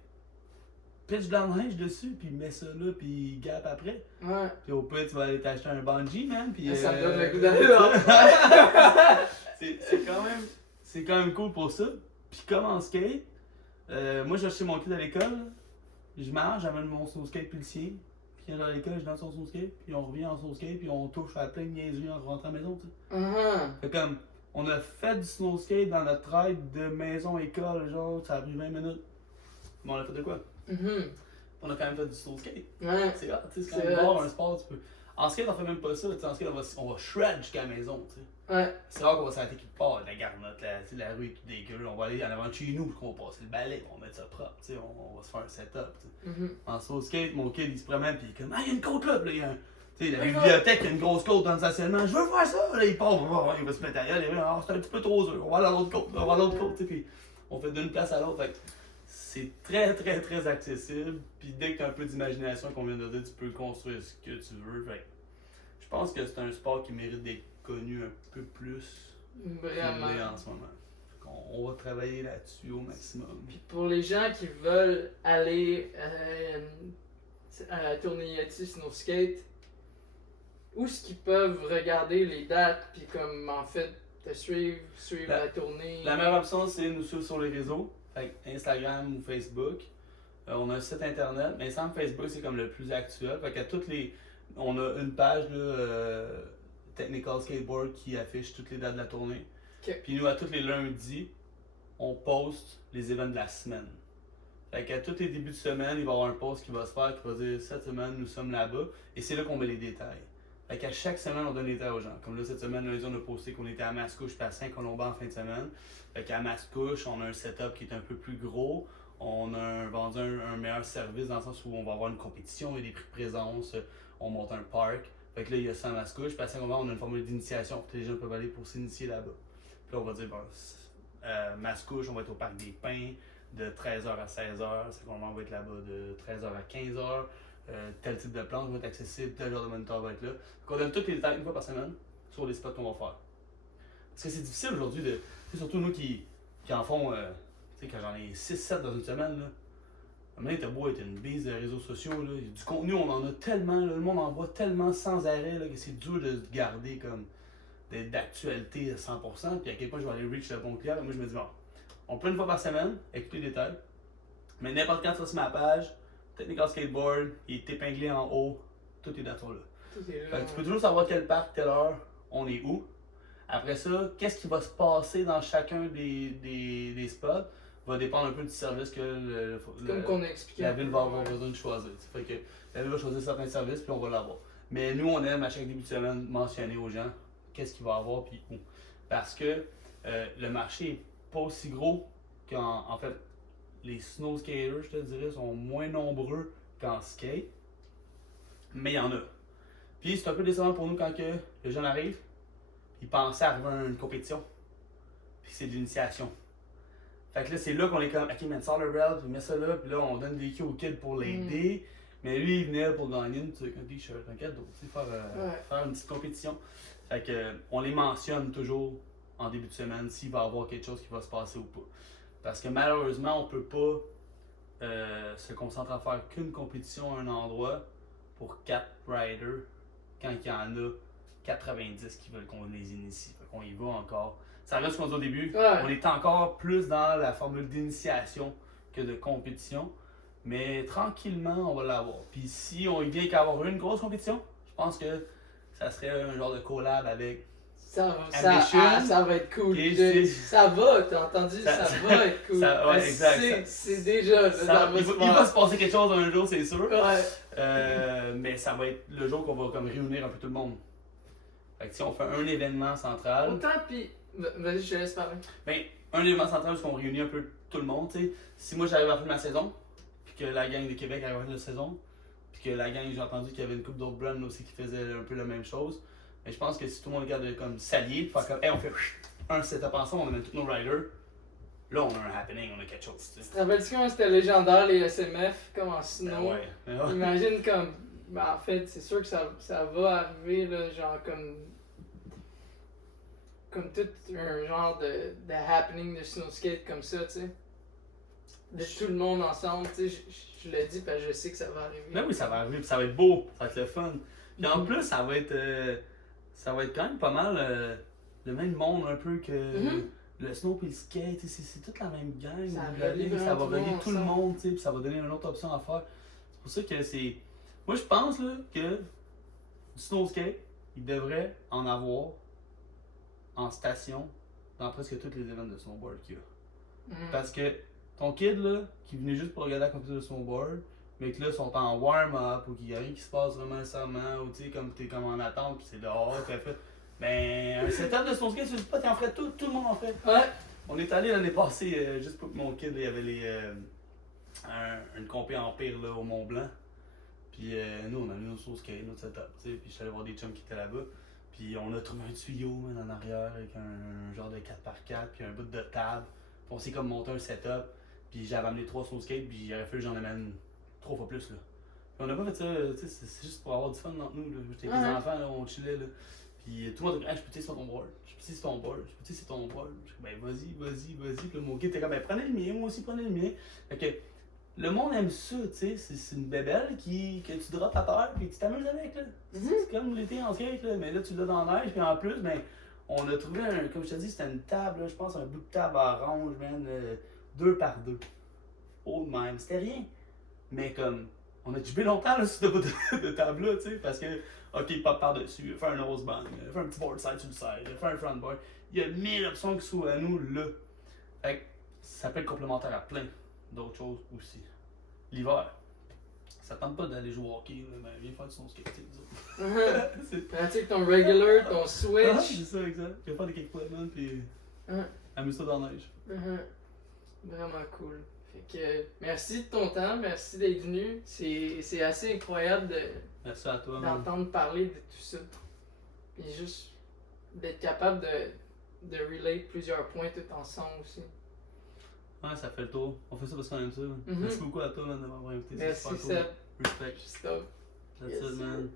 pitch de la neige dessus, puis mets ça là, puis gap après. Ouais. Puis au pire, tu vas aller t'acheter un bungee, man. Puis, Ça me donne le goût d'aller là. c'est quand même cool pour ça. Puis comme en skate, moi j'ai acheté mon kit à l'école, je marche, j'amène mon snow skate puis le sien. Puis à l'école, je danse son snow skate, puis on revient en snow skate, puis on touche à plein de niaiseries en rentrant à la maison, tu sais. Mhm. Fait comme, on a fait du snow skate dans notre ride de maison-école, genre, ça a pris 20 minutes. Mais on a fait de quoi? Mhm. On a quand même fait du snow skate. Ouais. C'est hot, tu sais, c'est quand C'est même hot. bon, un sport, tu peux. En skate, on fait même pas ça, tu sais, en skate, on va shred jusqu'à la maison, tu sais. Ouais. C'est rare qu'on va s'arrêter quelque part, la garnotte, la rue est toute dégueu, on va aller en avant de chez nous, qu'on va passer le balai, on va mettre ça propre, tu sais, on va se faire un setup, tu sais. Mhm. En snow skate, mon kid, il se promène, puis il est comme, ah, il y a une côte là, puis là, il y a un. Tu sais, la Oui, bibliothèque, il y a une grosse côte dans le stationnement, je veux voir ça, là, il part, il va se mettre à gueule, il va, ah, c'est un petit peu trop dur, on va à l'autre côte, on va à l'autre côte, tu sais, puis on fait d'une place à l'autre, fait que c'est très, très, très accessible, puis dès que tu as un peu d'imagination, qu'on vient de dire, tu peux construire ce que tu veux, fait que je pense que c'est un sport qui mérite d'être connu un peu plus. Vraiment. En ce moment. On va travailler là-dessus au maximum. Puis pour les gens qui veulent aller à la tournée Yeti Snow Skate, où est-ce qu'ils peuvent regarder les dates, puis comme en fait te suivre la tournée? La meilleure option, c'est nous suivre sur les réseaux, fait que Instagram ou Facebook. On a un site internet, mais Instagram, Facebook, c'est comme le plus actuel. Fait qu'à toutes les. On a une page là, Technical Skateboard qui affiche toutes les dates de la tournée. Okay. Puis nous, à tous les lundis, on poste les événements de la semaine. Fait qu'à tous les débuts de semaine, il va y avoir un post qui va se faire qui va dire cette semaine, nous sommes là-bas. Et c'est là qu'on met les détails. Fait qu'à chaque semaine, on donne les détails aux gens. Comme là, cette semaine, lundi, on a posté qu'on était à Mascouche puis à Saint-Colomban en fin de semaine. Fait qu'à Mascouche, on a un setup qui est un peu plus gros. On a vendu un meilleur service dans le sens où on va avoir une compétition, il y a des prix de présence, on monte un parc. Fait que là, il y a ça à Mascouche. Puis à Saint-Colomban, on a une formule d'initiation. Les gens peuvent aller pour s'initier là-bas. Puis là, on va dire, bon, Mascouche, on va être au Parc des Pins de 13h à 16h. Saint-Colomban, on va être là-bas de 13h à 15h. Tel type de planche va être accessible, tel genre de moniteur va être là. Donc on donne tous les détails une fois par semaine sur les spots qu'on va faire. Parce que c'est difficile aujourd'hui de. Surtout nous qui en font. Tu sais, quand j'en ai 6-7 dans une semaine, là. Maintenant, t'as beau être une bise de réseaux sociaux, là. Du contenu, on en a tellement, là, le monde en voit tellement sans arrêt, là, que c'est dur de se garder comme d'actualité à 100%. Puis à quel point je vais aller reach le bon client. Moi, je me dis, bon, on peut une fois par semaine, écouter les détails. Mais n'importe quand tu vas sur ma page, Technical Skateboard, il est épinglé en haut, toutes les dates sont là. Tout est là. Fait que tu peux toujours savoir quel parc, quelle heure, on est où. Après ça, qu'est-ce qui va se passer dans chacun des spots va dépendre un peu du service que Comme qu'on a expliqué. la ville va avoir besoin de choisir. Fait que la ville va choisir certains services puis on va l'avoir. Mais nous, on aime à chaque début de semaine mentionner aux gens qu'est-ce qu'il va avoir puis où. Parce que le marché est pas aussi gros qu'en fait les snow skaters, je te dirais, sont moins nombreux qu'en skate. Mais il y en a. Puis c'est un peu décevant pour nous quand que les jeunes arrivent, ils pensaient arriver à une compétition. Puis c'est de l'initiation. Fait que là, c'est là qu'on est comme, ok, man, sors le belt, puis mets ça là, puis là, on donne des cues au kid pour l'aider. Mais lui, il venait pour gagner un t-shirt, un cadeau, tu sais, faire une petite compétition. Fait que, on les mentionne toujours en début de semaine s'il va y avoir quelque chose qui va se passer ou pas. Parce que malheureusement, on peut pas se concentrer à faire qu'une compétition à un endroit pour 4 riders quand il y en a 90 qui veulent qu'on les initie. Fait qu'on y va encore. Ça reste qu'on dit au début, on est encore plus dans la formule d'initiation que de compétition. Mais tranquillement, on va l'avoir. Puis si on y vient qu'à avoir une grosse compétition, je pense que ça serait un genre de collab avec ça va être cool. Ça va, t'as entendu? Ça va être cool. Ouais, exact. C'est déjà. Il va se passer quelque chose un jour, c'est sûr. Ouais. Mais ça va être le jour qu'on va comme réunir un peu tout le monde. Fait que si on fait un événement central. Autant, puis. Vas-y, je te laisse parler. Ben, un événement central où on réunit un peu tout le monde, tu sais. Si moi j'arrive à la fin de ma saison, puis que la gang de Québec arrive à la fin de la saison, puis que la gang, j'ai entendu qu'il y avait une couple d'autres brands aussi qui faisaient un peu la même chose. Mais je pense que si tout le monde regarde comme s'allier, faire comme, hey, on fait un setup ensemble, on amène tous nos riders, là on a un happening, on a quelque chose. Tu te rappelles-tu comment c'était légendaire les SMF, comme en snow? Ouais. Imagine comme, ben, en fait, c'est sûr que ça va arriver, là, genre comme tout un genre de happening de snow skate comme ça, tu sais. De tout le monde ensemble, tu sais, je le dis parce que je sais que ça va arriver. Ben oui, ça va arriver, puis ça va être beau, ça va être le fun. Puis en plus, ça va être quand même pas mal le même monde un peu que le snow et le skate, c'est toute la même gang. Ça va relier tout le monde, puis ça va donner une autre option à faire. C'est pour ça que c'est. Moi je pense là, que du snow skate, il devrait en avoir en station dans presque tous les événements de snowboard qu'il y a. Parce que ton kid là, qui venait juste pour regarder la compétition de snowboard, mais que là, sont en warm-up ou qu'il n'y a rien qui se passe vraiment nécessairement, ou tu sais, comme t'es comme en attente, puis c'est dehors, t'as fait. Ben, un setup de son skate sur le spot, il en ferait tout le monde en fait. Ouais. On est allé l'année passée, juste pour que mon kid, il y avait une compé Empire là, au Mont Blanc. Puis nous, on a mis nos sauce skate, notre setup, tu sais, puis je suis allé voir des chums qui étaient là-bas. Puis on a trouvé un tuyau en arrière avec un genre de 4x4, puis un bout de table. Puis on s'est comme monté un setup. Puis j'avais amené 3 sauce skate, puis il aurait fallu que j'en amène 3 fois plus. Là. Puis on n'a pas fait ça, tu sais, c'est juste pour avoir du fun entre nous. J'étais avec les enfants, là, on chillait. Là. Puis tout le monde a dit, hey, je peux tester sur ton board, je peux tester sur ton board, je peux tester sur ton board. Je dis, ben vas-y. Puis là, mon kid était comme, ben prenez le mien, moi aussi prenez le mien. Fait que le monde aime ça, tu sais, c'est une bébelle que tu drops à terre, puis tu t'amuses avec. Là. C'est comme l'été en skate, là, mais là tu l'as dans la neige, puis en plus, ben, on a trouvé, comme je te dis, c'était une table, là, je pense, un bout de table orange, man. 2 par 2. Oh même, c'était rien. Mais comme, on a jubé longtemps là, sur ce bout de table-là, tu sais, parce que, ok, il pop par-dessus, fait un nose band, fait un petit board side sur le side, fait un front board. Il y a 1000 options qui sont à nous là. Fait que ça peut être complémentaire à plein d'autres choses aussi. L'hiver, ça tente pas d'aller jouer au hockey, mais viens faire du son skate, tu sais. Pratique ton regular, ton switch. Ah, c'est ça, exact. Viens faire des kickflips, man, puis amuse-toi dans la neige. Vraiment cool. Fait que merci de ton temps, merci d'être venu. C'est assez incroyable merci à toi, d'entendre parler de tout ça. Puis juste d'être capable de relate plusieurs points tout ensemble aussi. Ouais, ça fait le tour. On fait ça parce qu'on aime ça. Merci beaucoup à toi, man, de m'avoir invité. Merci, c'est super cool. Respect. Stop. That's it, man.